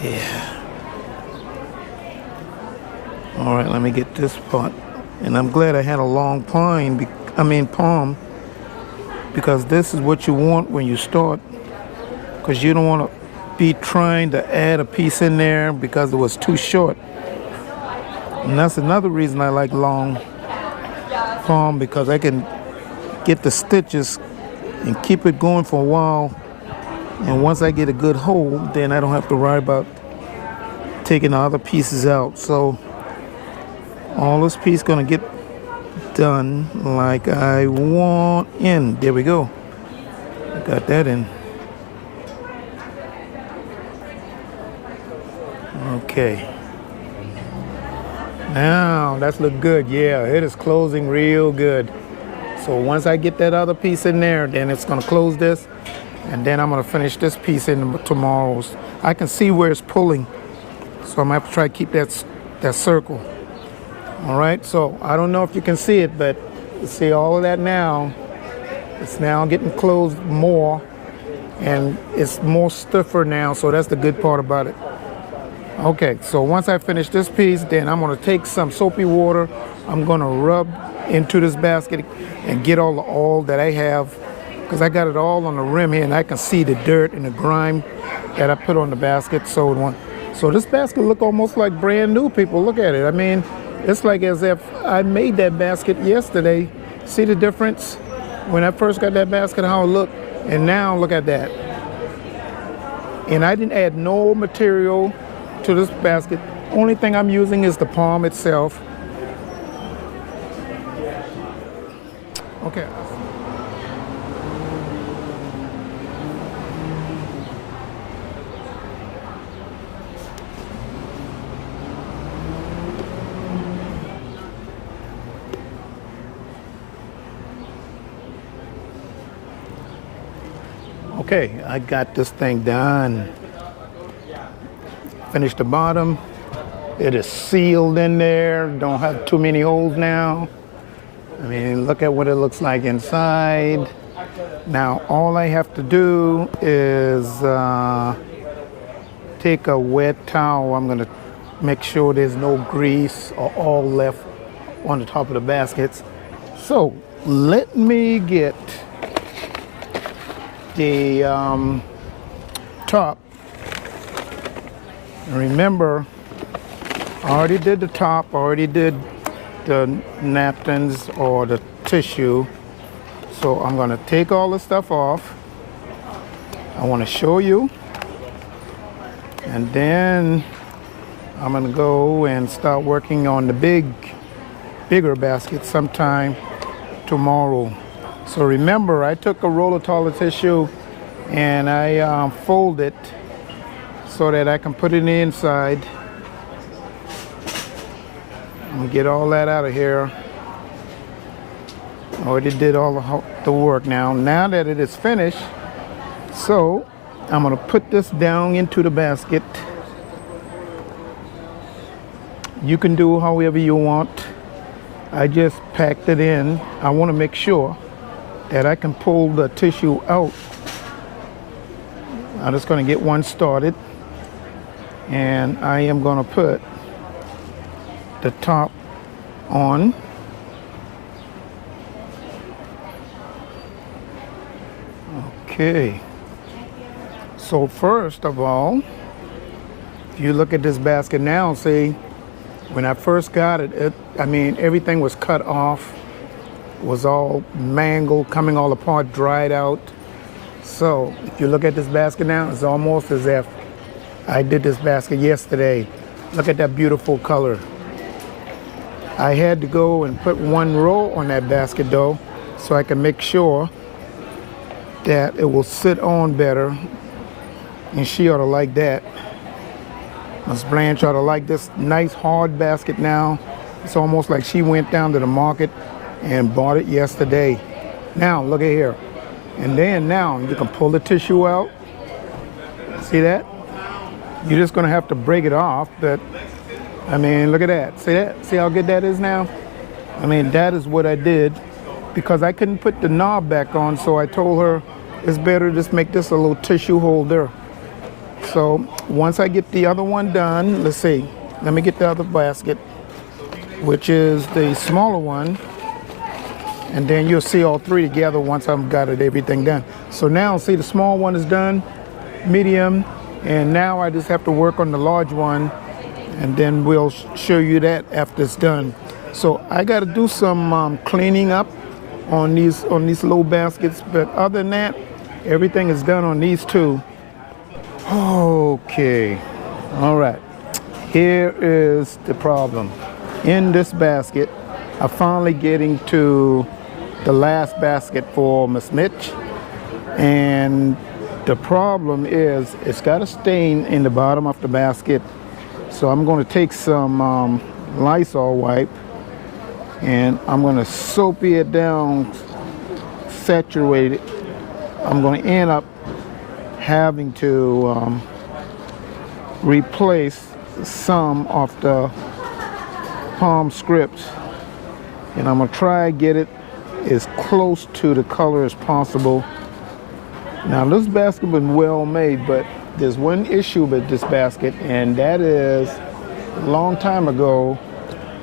Yeah. All right, let me get this part. And I'm glad I had a long palm, because this is what you want when you start, because you don't want to be trying to add a piece in there because it was too short. And that's another reason I like long palm, because I can get the stitches and keep it going for a while. And once I get a good hold, then I don't have to worry about taking the other pieces out. So all this piece gonna get done like I want in. There we go. I got that in. Okay. Now that's look good. Yeah, it is closing real good. So once I get that other piece in there, then it's gonna close this, and then I'm gonna finish this piece in tomorrow's. I can see where it's pulling, so I'm gonna have to try to keep that circle. All right, so I don't know if you can see it, but you see all of that now. It's now getting closed more, and it's more stiffer now, so that's the good part about it. Okay, so once I finish this piece, then I'm gonna take some soapy water. I'm gonna rub into this basket and get all the oil that I have, because I got it all on the rim here, and I can see the dirt and the grime that I put on the basket. So this basket look almost like brand new, people. Look at it. I mean, it's like as if I made that basket yesterday. See the difference? When I first got that basket, how it looked, and now look at that. And I didn't add no material to this basket. Only thing I'm using is the palm itself. Okay. Okay, I got this thing done. Finished the bottom. It is sealed in there. Don't have too many holes now. I mean, look at what it looks like inside. Now, all I have to do is take a wet towel. I'm gonna make sure there's no grease or oil left on the top of the baskets. So, let me get the top. And remember, I already did the top, I already did the napkins or the tissue. So I'm gonna take all the stuff off. I wanna show you. And then I'm gonna go and start working on the bigger basket sometime tomorrow. So remember, I took a roll of toilet tissue and I fold it so that I can put it inside. I'm gonna get all that out of here. I already did all the work now. Now that it is finished, so I'm gonna put this down into the basket. You can do however you want. I just packed it in. I wanna make sure that I can pull the tissue out. I'm just gonna get one started, and I am gonna put the top on. Okay, so first of all, if you look at this basket now, see, when I first got it, I mean, everything was cut off, was all mangled, coming all apart, dried out. So if you look at this basket now, it's almost as if I did this basket yesterday. Look at that beautiful color. I had to go and put one row on that basket though, so I can make sure that it will sit on better. and she ought to like that. Miss Blanche ought to like this nice hard basket now. It's almost like she went down to the market and bought it yesterday. Now, look at here. And then now you can pull the tissue out. See that? You're just gonna have to break it off, but I mean, look at that. See that? See how good that is now? I mean, that is what I did because I couldn't put the knob back on, so I told her it's better just make this a little tissue holder. So once I get the other one done, let's see. Let me get the other basket, which is the smaller one. And then you'll see all three together once I've got everything done. So now, see, the small one is done, medium, and now I just have to work on the large one, and then we'll show you that after it's done. So I got to do some cleaning up on these little baskets, but other than that, everything is done on these two. Okay, all right. Here is the problem. In this basket, I'm finally getting to the last basket for Miss Mitch, and the problem is it's got a stain in the bottom of the basket. So I'm going to take some Lysol wipe and I'm going to soapy it down, saturate it. I'm going to end up having to replace some of the palm scripts, and I'm going to try to get it as close to the color as possible. Now this basket was well made, but there's one issue with this basket, and that is a long time ago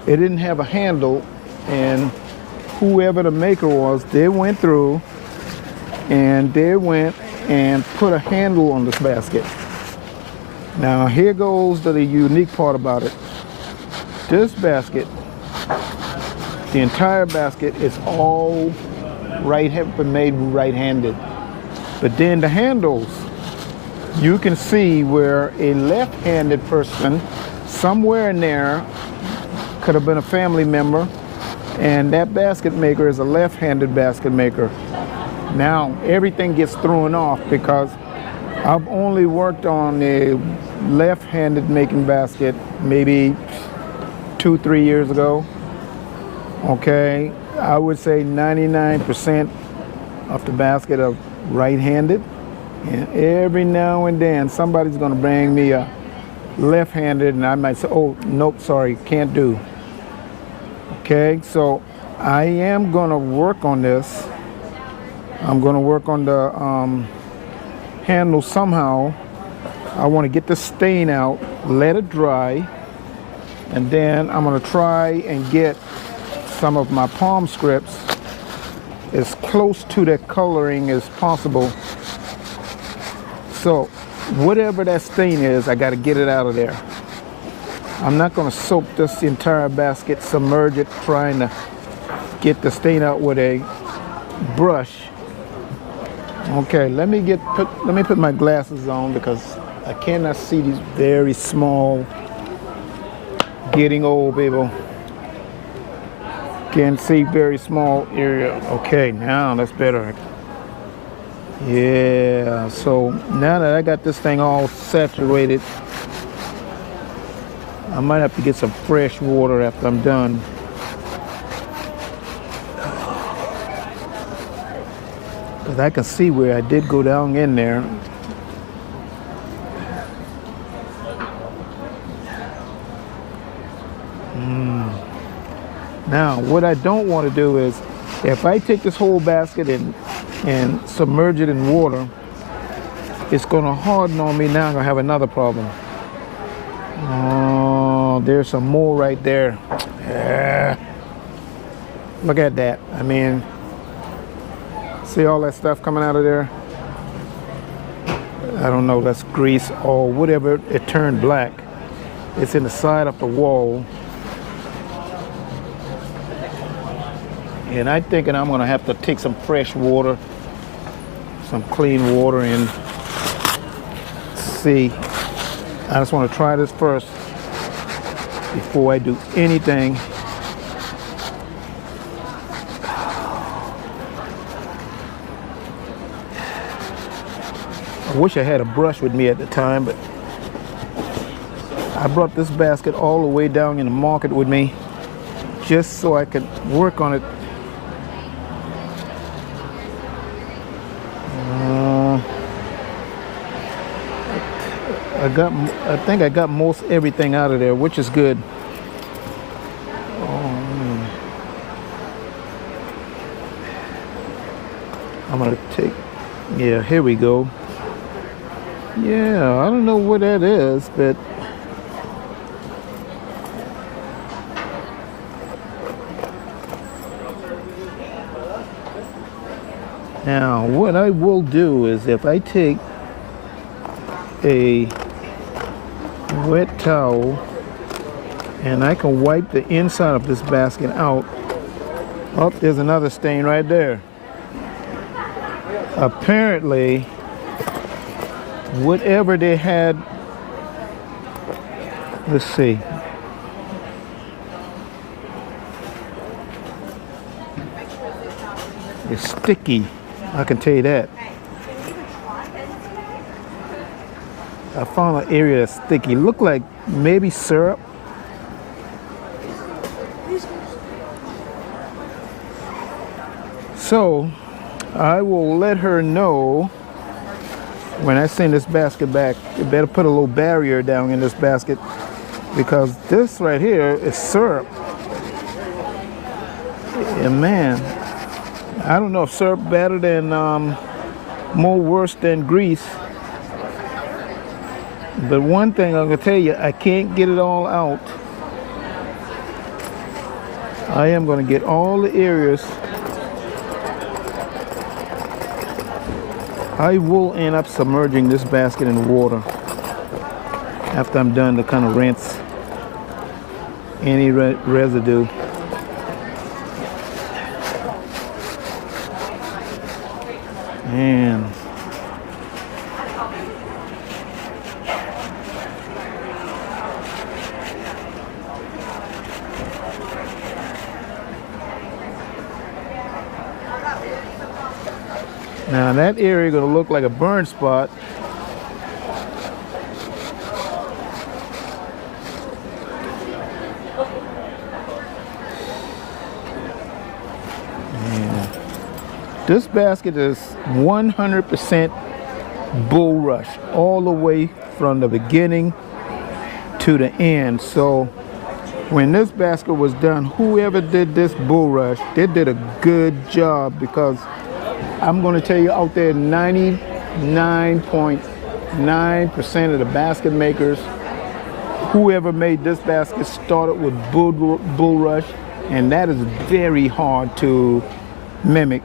it didn't have a handle, and whoever the maker was, they went through and they went and put a handle on this basket. Now here goes the unique part about it. This basket, the entire basket is all made right-handed. But then the handles, you can see where a left-handed person, somewhere in there, could have been a family member, and that basket maker is a left-handed basket maker. Now everything gets thrown off because I've only worked on a left-handed making basket maybe 2-3 years ago. Okay, I would say 99% of the basket are right-handed, and every now and then somebody's going to bring me a left-handed, and I might say, oh nope, sorry, can't do. Okay, so I am going to work on this. I'm going to work on the handle somehow. I want to get the stain out, let it dry, and then I'm going to try and get some of my palm scripts as close to that coloring as possible. So whatever that stain is, I got to get it out of there. I'm not going to soap this entire basket, submerge it, trying to get the stain out with a brush. Okay, let me put my glasses on because I cannot see these very small. Getting old, people. Can't see very small area. Okay, now that's better. Yeah, so now that I got this thing all saturated, I might have to get some fresh water after I'm done. Because I can see where I did go down in there. Now, what I don't want to do is, if I take this whole basket and submerge it in water, it's going to harden on me. Now I'm going to have another problem. Oh, there's some more right there. Yeah. Look at that. I mean, see all that stuff coming out of there? I don't know, that's grease or whatever. It turned black. It's in the side of the wall. And I'm thinking I'm gonna have to take some fresh water, some clean water, and see. I just want to try this first before I do anything. I wish I had a brush with me at the time, but I brought this basket all the way down in the market with me just so I could work on it. I think I got most everything out of there, which is good. I'm gonna take, yeah, here we go. Yeah, I don't know what that is, but now what I will do is if I take a wet towel and I can wipe the inside of this basket out. Oh, there's another stain right there. Apparently, whatever they had, let's see. It's sticky, I can tell you that. I found an area that's sticky. Looked like maybe syrup. So I will let her know when I send this basket back. You better put a little barrier down in this basket because this right here is syrup. And man, I don't know if syrup better than more worse than grease. But one thing I'm gonna tell you, I can't get it all out. I am gonna get all the areas. I will end up submerging this basket in water after I'm done to kind of rinse any residue. Man. Now that area is going to look like a burn spot. Yeah. This basket is 100% bulrush all the way from the beginning to the end. So when this basket was done, whoever did this bulrush, they did a good job because I'm going to tell you out there, 99.9% of the basket makers, whoever made this basket started with bulrush, and that is very hard to mimic.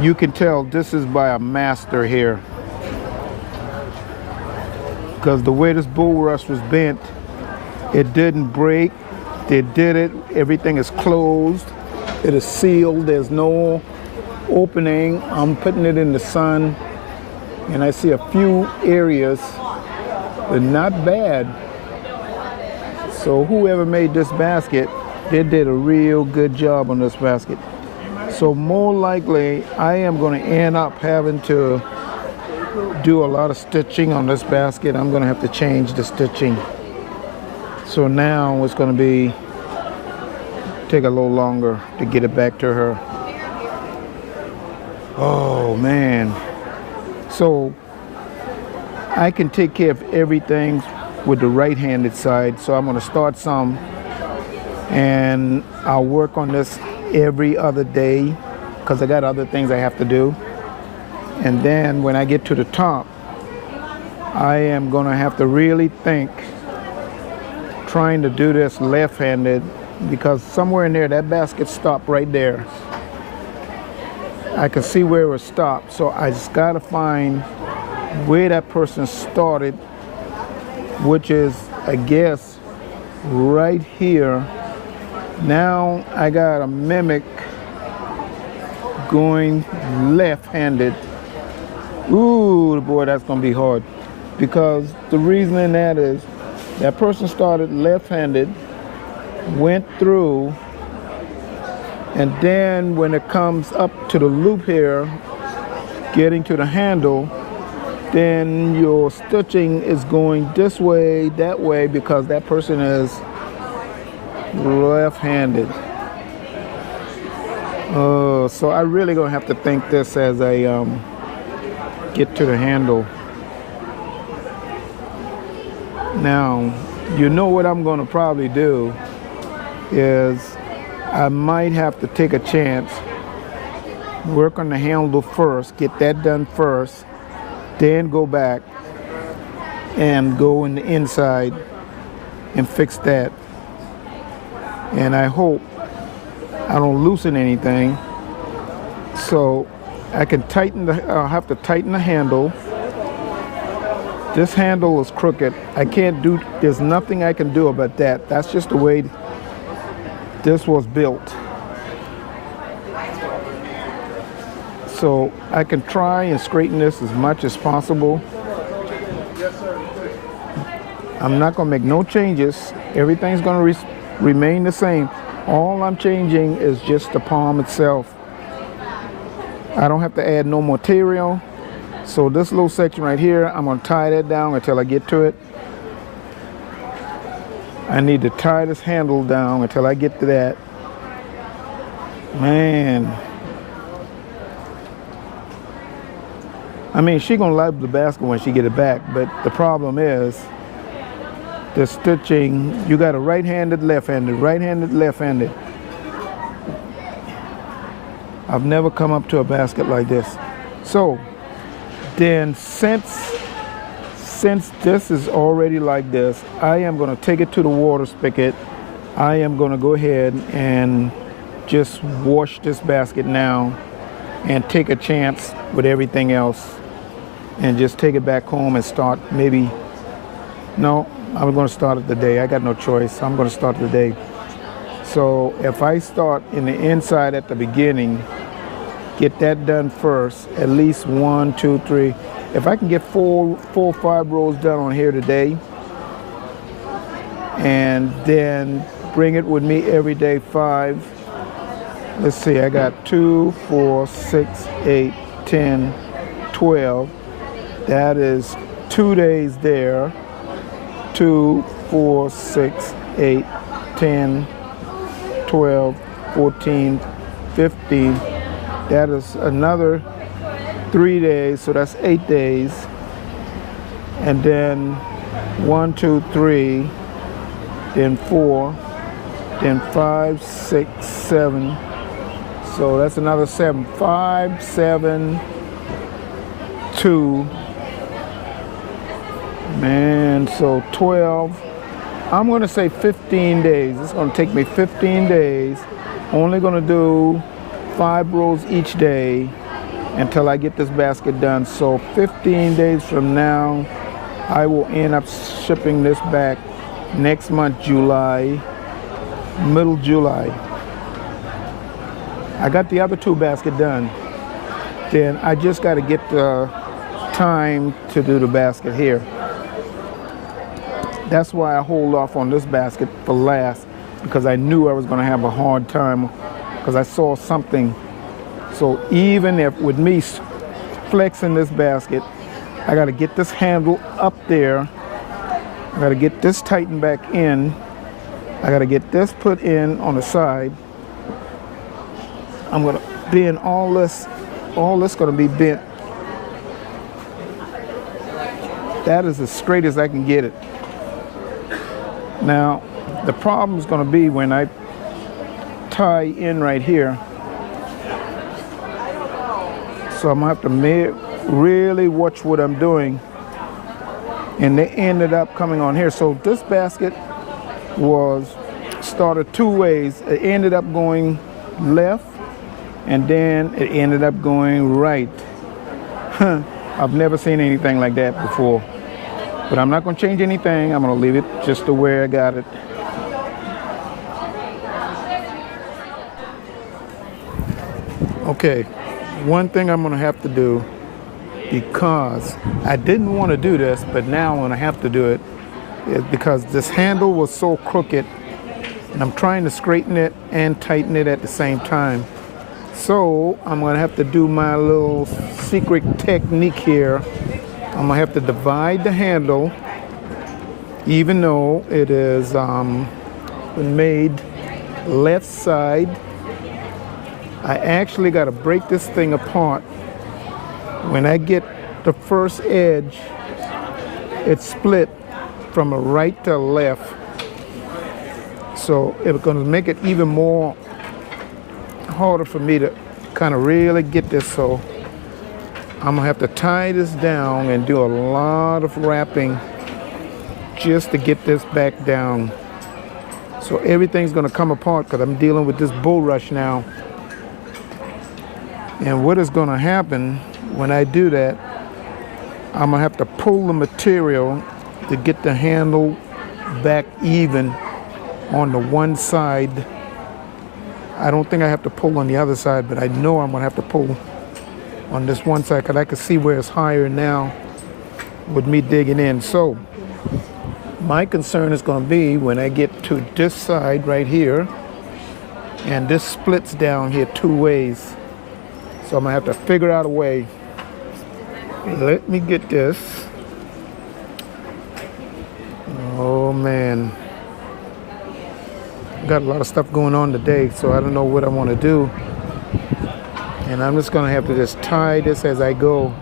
You can tell this is by a master here because the way this bulrush was bent, it didn't break. They did it. Everything is closed. It is sealed. There's no opening. I'm putting it in the sun and I see a few areas that are not bad. So whoever made this basket, they did a real good job on this basket. So more likely I am going to end up having to do a lot of stitching on this basket. I'm going to have to change the stitching. So now it's going to take a little longer to get it back to her. Oh man, so I can take care of everything with the right-handed side. So I'm going to start some and I'll work on this every other day because I got other things I have to do. And then when I get to the top, I am going to have to really think trying to do this left-handed because somewhere in there that basket stopped right there. I can see where it was stopped, so I just gotta find where that person started, which is, I guess, right here. Now I gotta mimic going left-handed. Ooh, boy, that's gonna be hard because the reason in that is that person started left-handed, went through, and then when it comes up to the loop here, getting to the handle, then your stitching is going this way, that way, because that person is left-handed. So I really gonna have to think this as I get to the handle. Now, you know what I'm gonna probably do is I might have to take a chance, work on the handle first, get that done first, then go back and go in the inside and fix that. And I hope I don't loosen anything, so I can tighten I'll have to tighten the handle. This handle is crooked. I can't do, there's nothing I can do about that. That's just the way this was built. So I can try and straighten this as much as possible. I'm not gonna make no changes. Everything's gonna remain the same. All I'm changing is just the palm itself. I don't have to add no material. So this little section right here, I'm gonna tie that down until I get to it. I need to tie this handle down until I get to that. Man. I mean, she gonna love the basket when she get it back, but the problem is the stitching. You got a right-handed, left-handed, right-handed, left-handed. I've never come up to a basket like this. So then since this is already like this, I am gonna take it to the water spigot. I am gonna go ahead and just wash this basket now and take a chance with everything else and just take it back home and start maybe, no, I'm gonna start it today. I got no choice. I'm gonna start today. So if I start in the inside at the beginning, get that done first, at least 1, 2, 3. If I can get four, 5 rows done on here today, and then bring it with me every day 5. Let's see, I got 2, 4, 6, 8, 10, 12. That is 2 days there. 2, 4, 6, 8, 10, 12, 14, 15. That is another 3 days, so that's 8 days. And then 1, 2, 3, then 4, then 5, 6, 7. So that's another 7. 5, 7, 2. Man, so 12. I'm gonna say 15 days. It's gonna take me 15 days. Only gonna do 5 rows each day until I get this basket done. So 15 days from now, I will end up shipping this back next month, July, middle July. I got the other 2 baskets done. Then I just got to get the time to do the basket here. That's why I hold off on this basket for last, because I knew I was going to have a hard time, because I saw something. So even if with me flexing this basket, I got to get this handle up there. I got to get this tightened back in. I got to get this put in on the side. I'm going to bend all this going to be bent. That is as straight as I can get it. Now, the problem is going to be when I tie in right here. So I'm going to have to really watch what I'm doing. And they ended up coming on here. So this basket was started 2 ways. It ended up going left, and then it ended up going right. I've never seen anything like that before. But I'm not going to change anything. I'm going to leave it just the way I got it. Okay, one thing I'm going to have to do, because I didn't want to do this, but now I'm going to have to do it, is because this handle was so crooked, and I'm trying to straighten it and tighten it at the same time. So I'm going to have to do my little secret technique here I'm gonna have to divide the handle, even though it is been made left side. I actually got to break this thing apart. When I get the first edge, it's split from a right to a left. So it's going to make it even more harder for me to kind of really get this. So I'm gonna have to tie this down and do a lot of wrapping just to get this back down. So everything's gonna come apart because I'm dealing with this bulrush now. And what is gonna happen when I do that, I'm gonna have to pull the material to get the handle back even on the one side. I don't think I have to pull on the other side, but I know I'm gonna have to pull on this one side because I can see where it's higher now with me digging in. So my concern is going to be when I get to this side right here, and this splits down here two ways. So I'm going to have to figure out a way. Let me get this. Oh man. Got a lot of stuff going on today, so I don't know what I want to do. And I'm just going to have to just tie this as I go.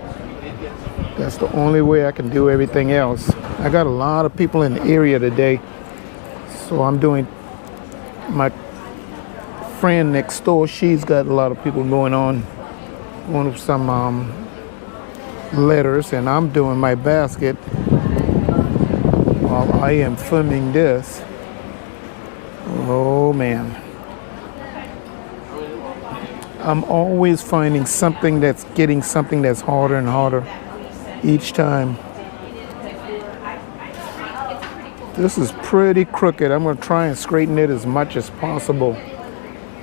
That's the only way I can do everything else. I got a lot of people in the area today. So I'm doing, my friend next door, she's got a lot of people going on with some letters, and I'm doing my basket while I am filming this. Oh man. I'm always finding something that's getting something that's harder and harder each time. This is pretty crooked. I'm going to try and straighten it as much as possible.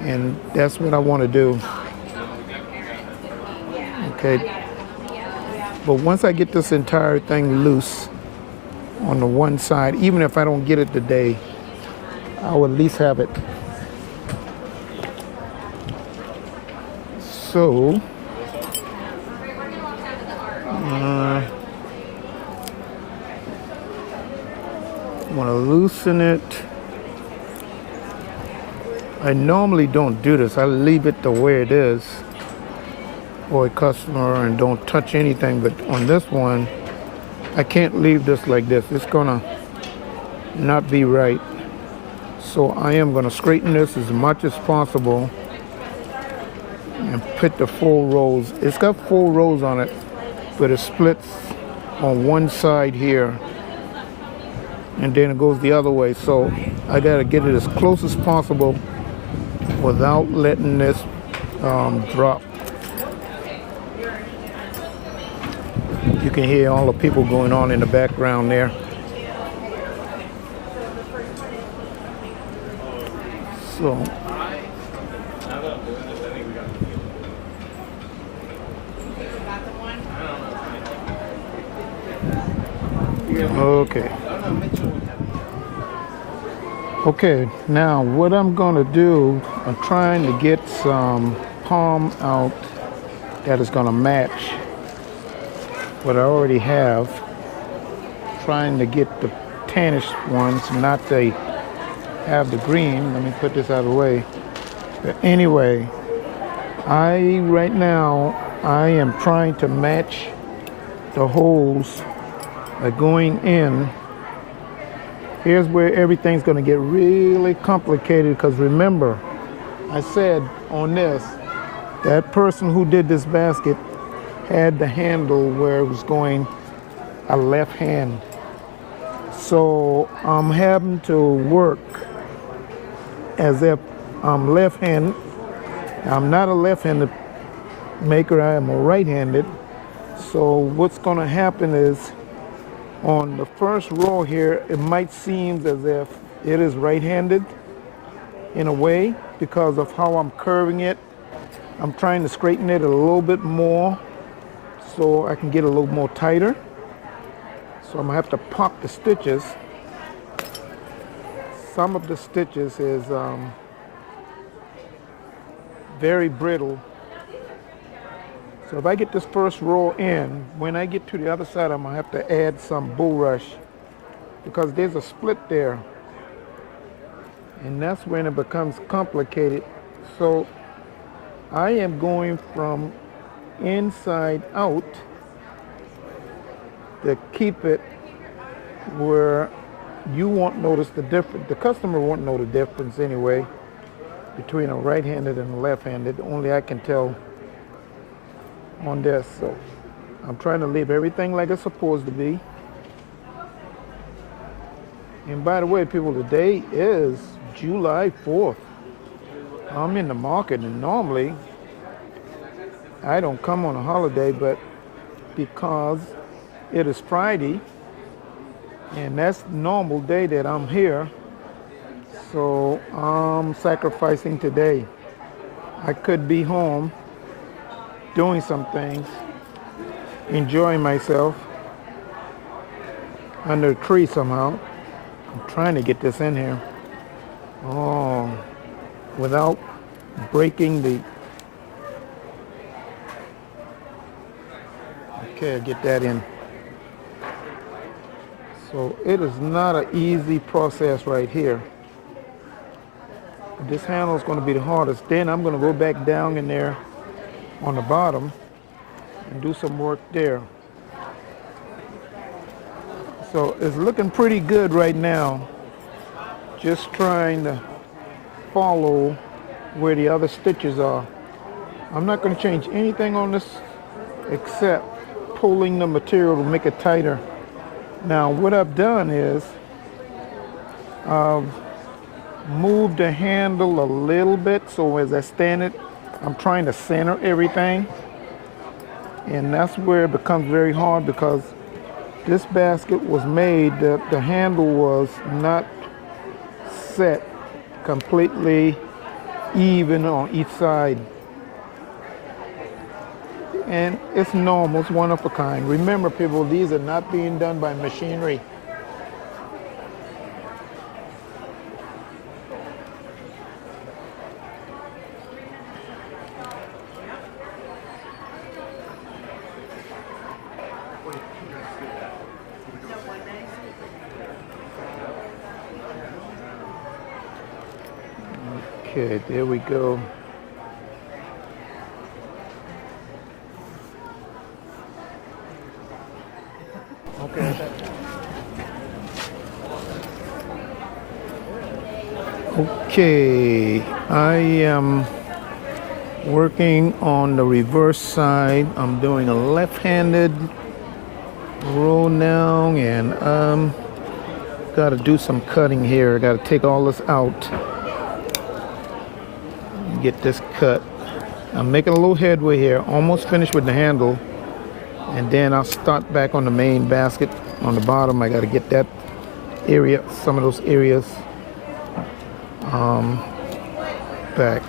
And that's what I want to do. Okay. But once I get this entire thing loose on the one side, even if I don't get it today, I'll at least have it. So, I want to loosen it. I normally don't do this. I leave it the way it is for a customer and don't touch anything. But on this one, I can't leave this like this. It's gonna not be right. So I am gonna straighten this as much as possible and put the 4 rows. It's got 4 rows on it, but it splits on one side here, and then it goes the other way. So I gotta get it as close as possible without letting this drop. You can hear all the people going on in the background there. So okay. Okay, now what I'm gonna do, I'm trying to get some palm out that is gonna match what I already have. Trying to get the tannish ones, not to have the green. Let me put this out of the way. But anyway, right now I am trying to match the holes going in. Here's where everything's going to get really complicated, because remember, I said on this, that person who did this basket had the handle where it was going a left hand. So I'm having to work as if I'm left-handed. I'm not a left-handed maker, I am a right-handed. So what's going to happen is, on the first row here, it might seem as if it is right-handed in a way because of how I'm curving it. I'm trying to straighten it a little bit more so I can get a little more tighter. So I'm gonna have to pop the stitches. Some of the stitches is very brittle. So if I get this first row in, when I get to the other side, I'm gonna have to add some bulrush because there's a split there. And that's when it becomes complicated. So I am going from inside out to keep it where you won't notice the difference. The customer won't know the difference anyway between a right-handed and a left-handed. Only I can tell on this. So I'm trying to leave everything like it's supposed to be. And by the way, people, today is July 4th. I'm in the market, and normally I don't come on a holiday, but because it is Friday, and that's the normal day that I'm here, so I'm sacrificing today. I could be home doing some things, enjoying myself under a tree somehow. I'm trying to get this in here. Oh, without breaking the... Okay, I get that in. So it is not an easy process right here. This handle is going to be the hardest. Then I'm going to go back down in there on the bottom and do some work there. So it's looking pretty good right now. Just trying to follow where the other stitches are. I'm not going to change anything on this except pulling the material to make it tighter. Now what I've done is I've moved the handle a little bit, so as I stand it, I'm trying to center everything, and that's where it becomes very hard because this basket was made, the handle was not set completely even on each side. And it's normal, it's one of a kind. Remember, people, these are not being done by machinery. Okay, there we go. Okay, I am working on the reverse side. I'm doing a left-handed roll now, and got to do some cutting here. Got to take all this out, get this cut. I'm making a little headway here, almost finished with the handle, and then I'll start back on the main basket on the bottom. I got to get that area, some of those areas back.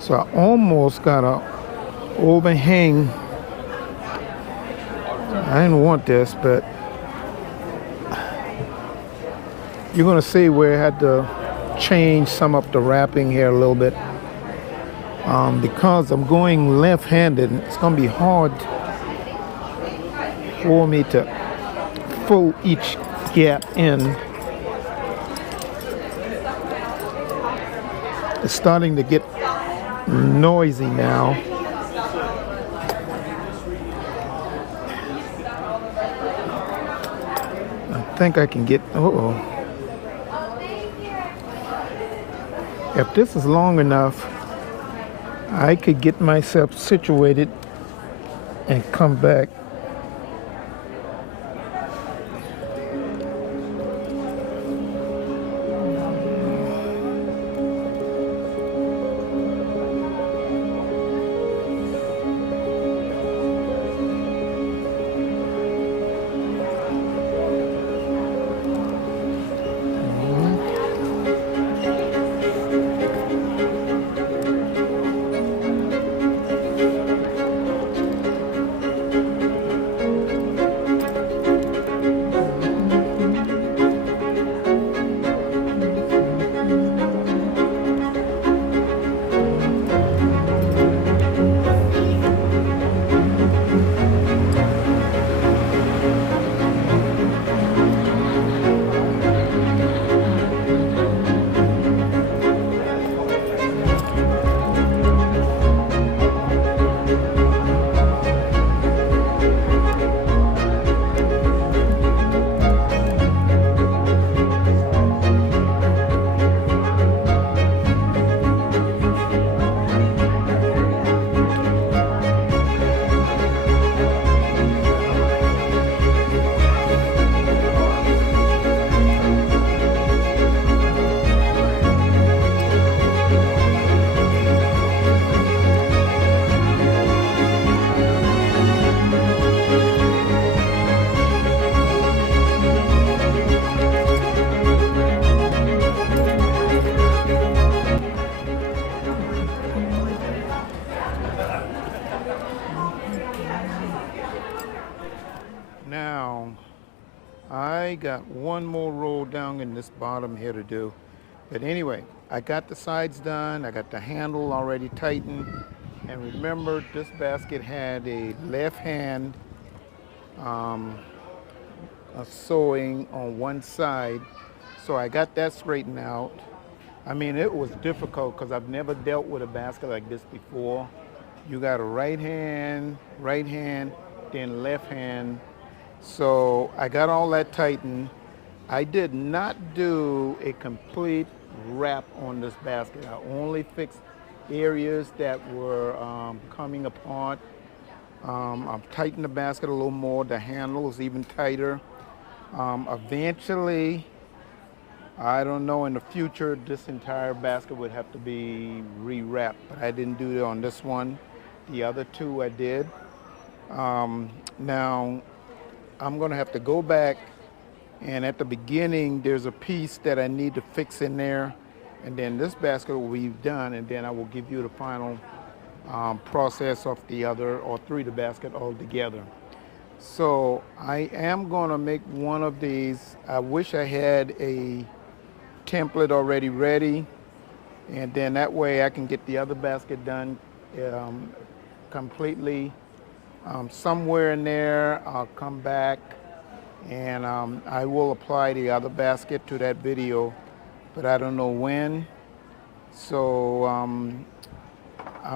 So I almost got a overhang. I didn't want this, but you're gonna see where I had to change some of the wrapping here a little bit. Because I'm going left-handed, it's gonna be hard for me to fill each gap in. It's starting to get noisy now. I think I can get, if this is long enough, I could get myself situated and come back. Now, I got one more roll down in this bottom here to do. But anyway, I got the sides done. I got the handle already tightened. And remember, this basket had a left hand sewing on one side. So I got that straightened out. I mean, it was difficult because I've never dealt with a basket like this before. You got a right hand, then left hand. So I got all that tightened. I did not do a complete wrap on this basket. I only fixed areas that were coming apart. I've tightened the basket a little more. The handle is even tighter. Eventually, I don't know, in the future, this entire basket would have to be rewrapped, but I didn't do it on this one. The other two I did. Now, I'm gonna have to go back, and at the beginning, there's a piece that I need to fix in there, and then this basket will be done, and then I will give you the final process of the other, or through the basket altogether. So I am gonna make one of these. I wish I had a template already ready, and then that way I can get the other basket done um, completely. Somewhere in there I'll come back and I will apply the other basket to that video, but I don't know when. So I'm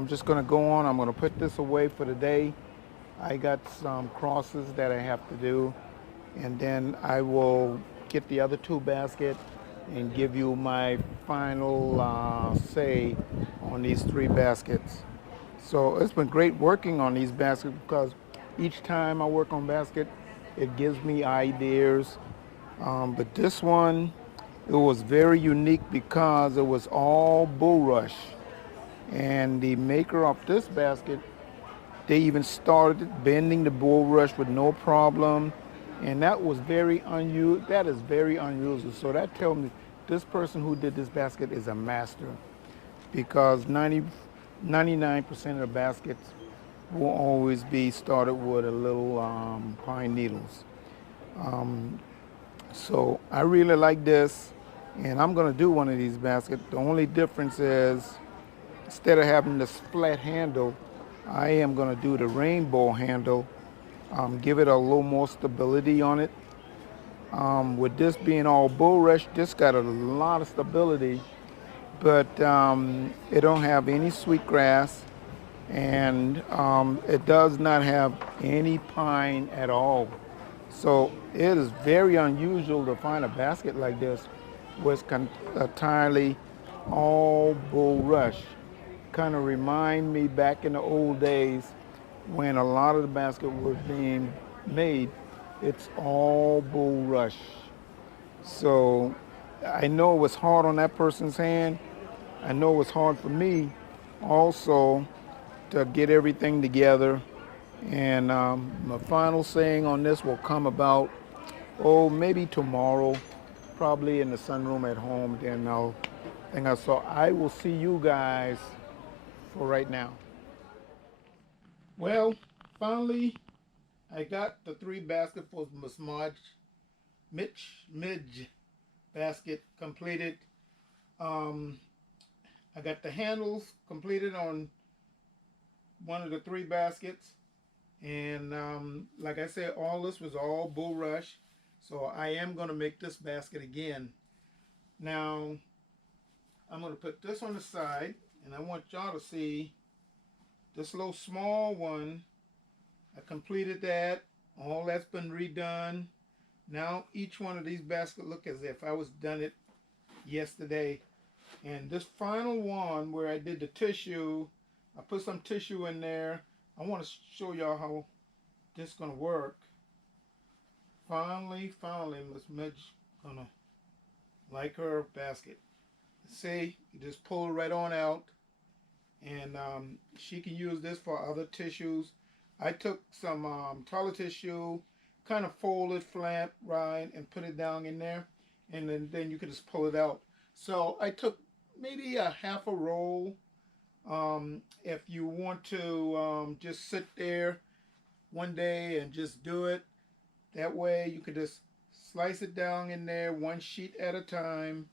just going to go on. I'm going to put this away for the day. I got some crosses that I have to do, and then I will get the other two baskets and give you my final say on these three baskets. So it's been great working on these baskets because each time I work on basket, it gives me ideas. But this one, it was very unique because it was all bulrush. And the maker of this basket, they even started bending the bulrush with no problem. And that was very unusual. That is very unusual. So that tells me this person who did this basket is a master, because 99% of the baskets will always be started with a little pine needles. So I really like this, and I'm gonna do one of these baskets. The only difference is, instead of having this flat handle, I am gonna do the rainbow handle, give it a little more stability on it. With this being all bulrush, this got a lot of stability, but it don't have any sweetgrass, and it does not have any pine at all. So it is very unusual to find a basket like this was entirely all bulrush. Kind of remind me back in the old days when a lot of the basket was being made. It's all bulrush. So I know it was hard on that person's hand. I know it was hard for me also to get everything together. And my final saying on this will come about, oh, maybe tomorrow, probably in the sunroom at home. Then so I will see you guys for right now. Well, finally, I got the three baskets for Miss Midge basket completed. I got the handles completed on one of the three baskets. And like I said, all this was all bulrush. So I am going to make this basket again. Now, I'm going to put this on the side, and I want y'all to see this little small one. I completed that. All that's been redone. Now each one of these baskets look as if I was done it yesterday. And this final one where I did the tissue, I put some tissue in there. I want to show y'all how this is going to work. Finally, Miss Midge gonna like her basket. See, you just pull it right on out, and she can use this for other tissues. I took some toilet tissue, kind of folded flat, right, and put it down in there, and then you can just pull it out. So I took maybe a half a roll. If you want to just sit there one day and just do it, That way you can just slice it down in there one sheet at a time.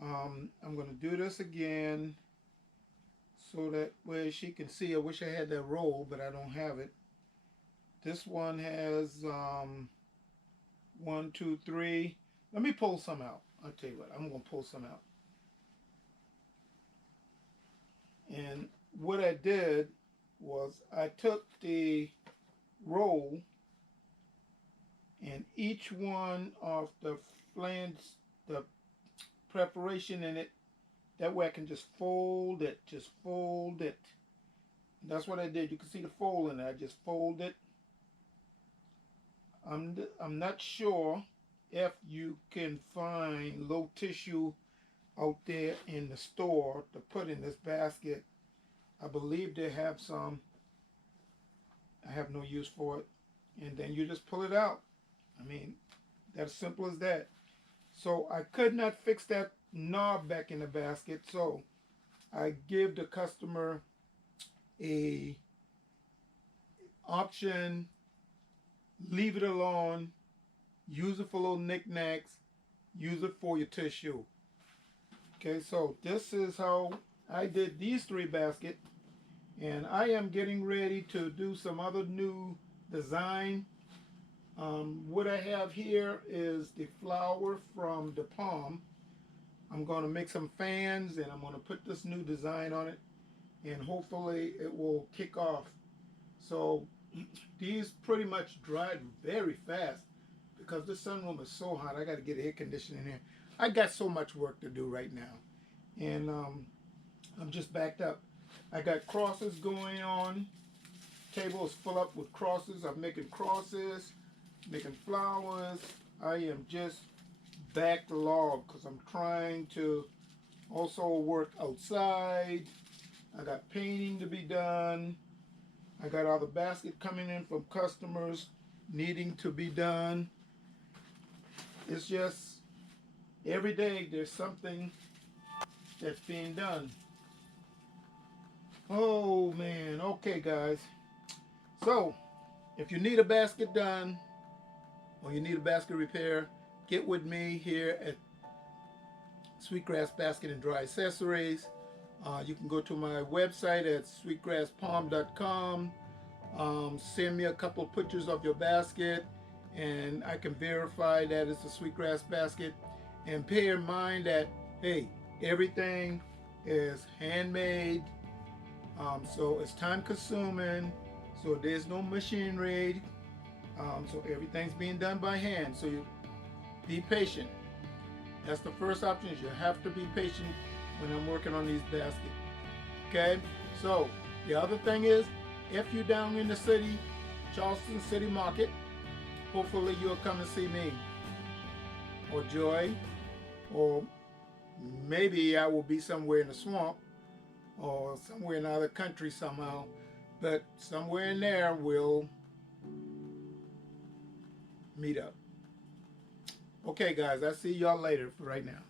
I'm going to do this again so that way she can see. I wish I had that roll, but I don't have it. This one has 1, 2, 3. Let me pull some out. I'll tell you what, I'm going to pull some out. And what I did was I took the roll and each one of the flange, the preparation in it, that way I can just fold it, And that's what I did. You can see the fold in it. I just fold it. I'm not sure if you can find low tissue out there in the store to put in this basket. I believe they have some. I have no use for it. And then you just pull it out. I mean, that's simple as that. So I could not fix that knob back in the basket, so I give the customer a option, leave it alone, use it for little knickknacks, use it for your tissue. Okay, so this is how I did these 3 baskets, and I am getting ready to do some other new design. What I have here is the flower from the palm. I'm going to make some fans and I'm going to put this new design on it, and hopefully it will kick off. So these pretty much dried very fast because the sunroom is so hot. I got to get air conditioning here. I got so much work to do right now, and I'm just backed up. I got crosses going on. Table is full up with crosses. I'm making crosses, making flowers. I am just backlogged because I'm trying to also work outside. I got painting to be done. I got other baskets coming in from customers needing to be done. It's just every day there's something that's being done. Oh man, okay guys. So if you need a basket done or you need a basket repair, get with me here at Sweetgrass Basket and Dry Accessories. You can go to my website at sweetgrasspalm.com. Send me a couple of pictures of your basket and I can verify that it's a sweetgrass basket. And bear in mind that, hey, everything is handmade. So it's time consuming. So there's no machinery. So everything's being done by hand. So you be patient. That's the first option, is you have to be patient when I'm working on these baskets. Okay? So the other thing is, if you're down in the city, Charleston City Market, hopefully you'll come and see me or Joy, or maybe I will be somewhere in the swamp or somewhere in another country somehow, but somewhere in there we'll meet up. Okay guys, I'll see y'all later for right now.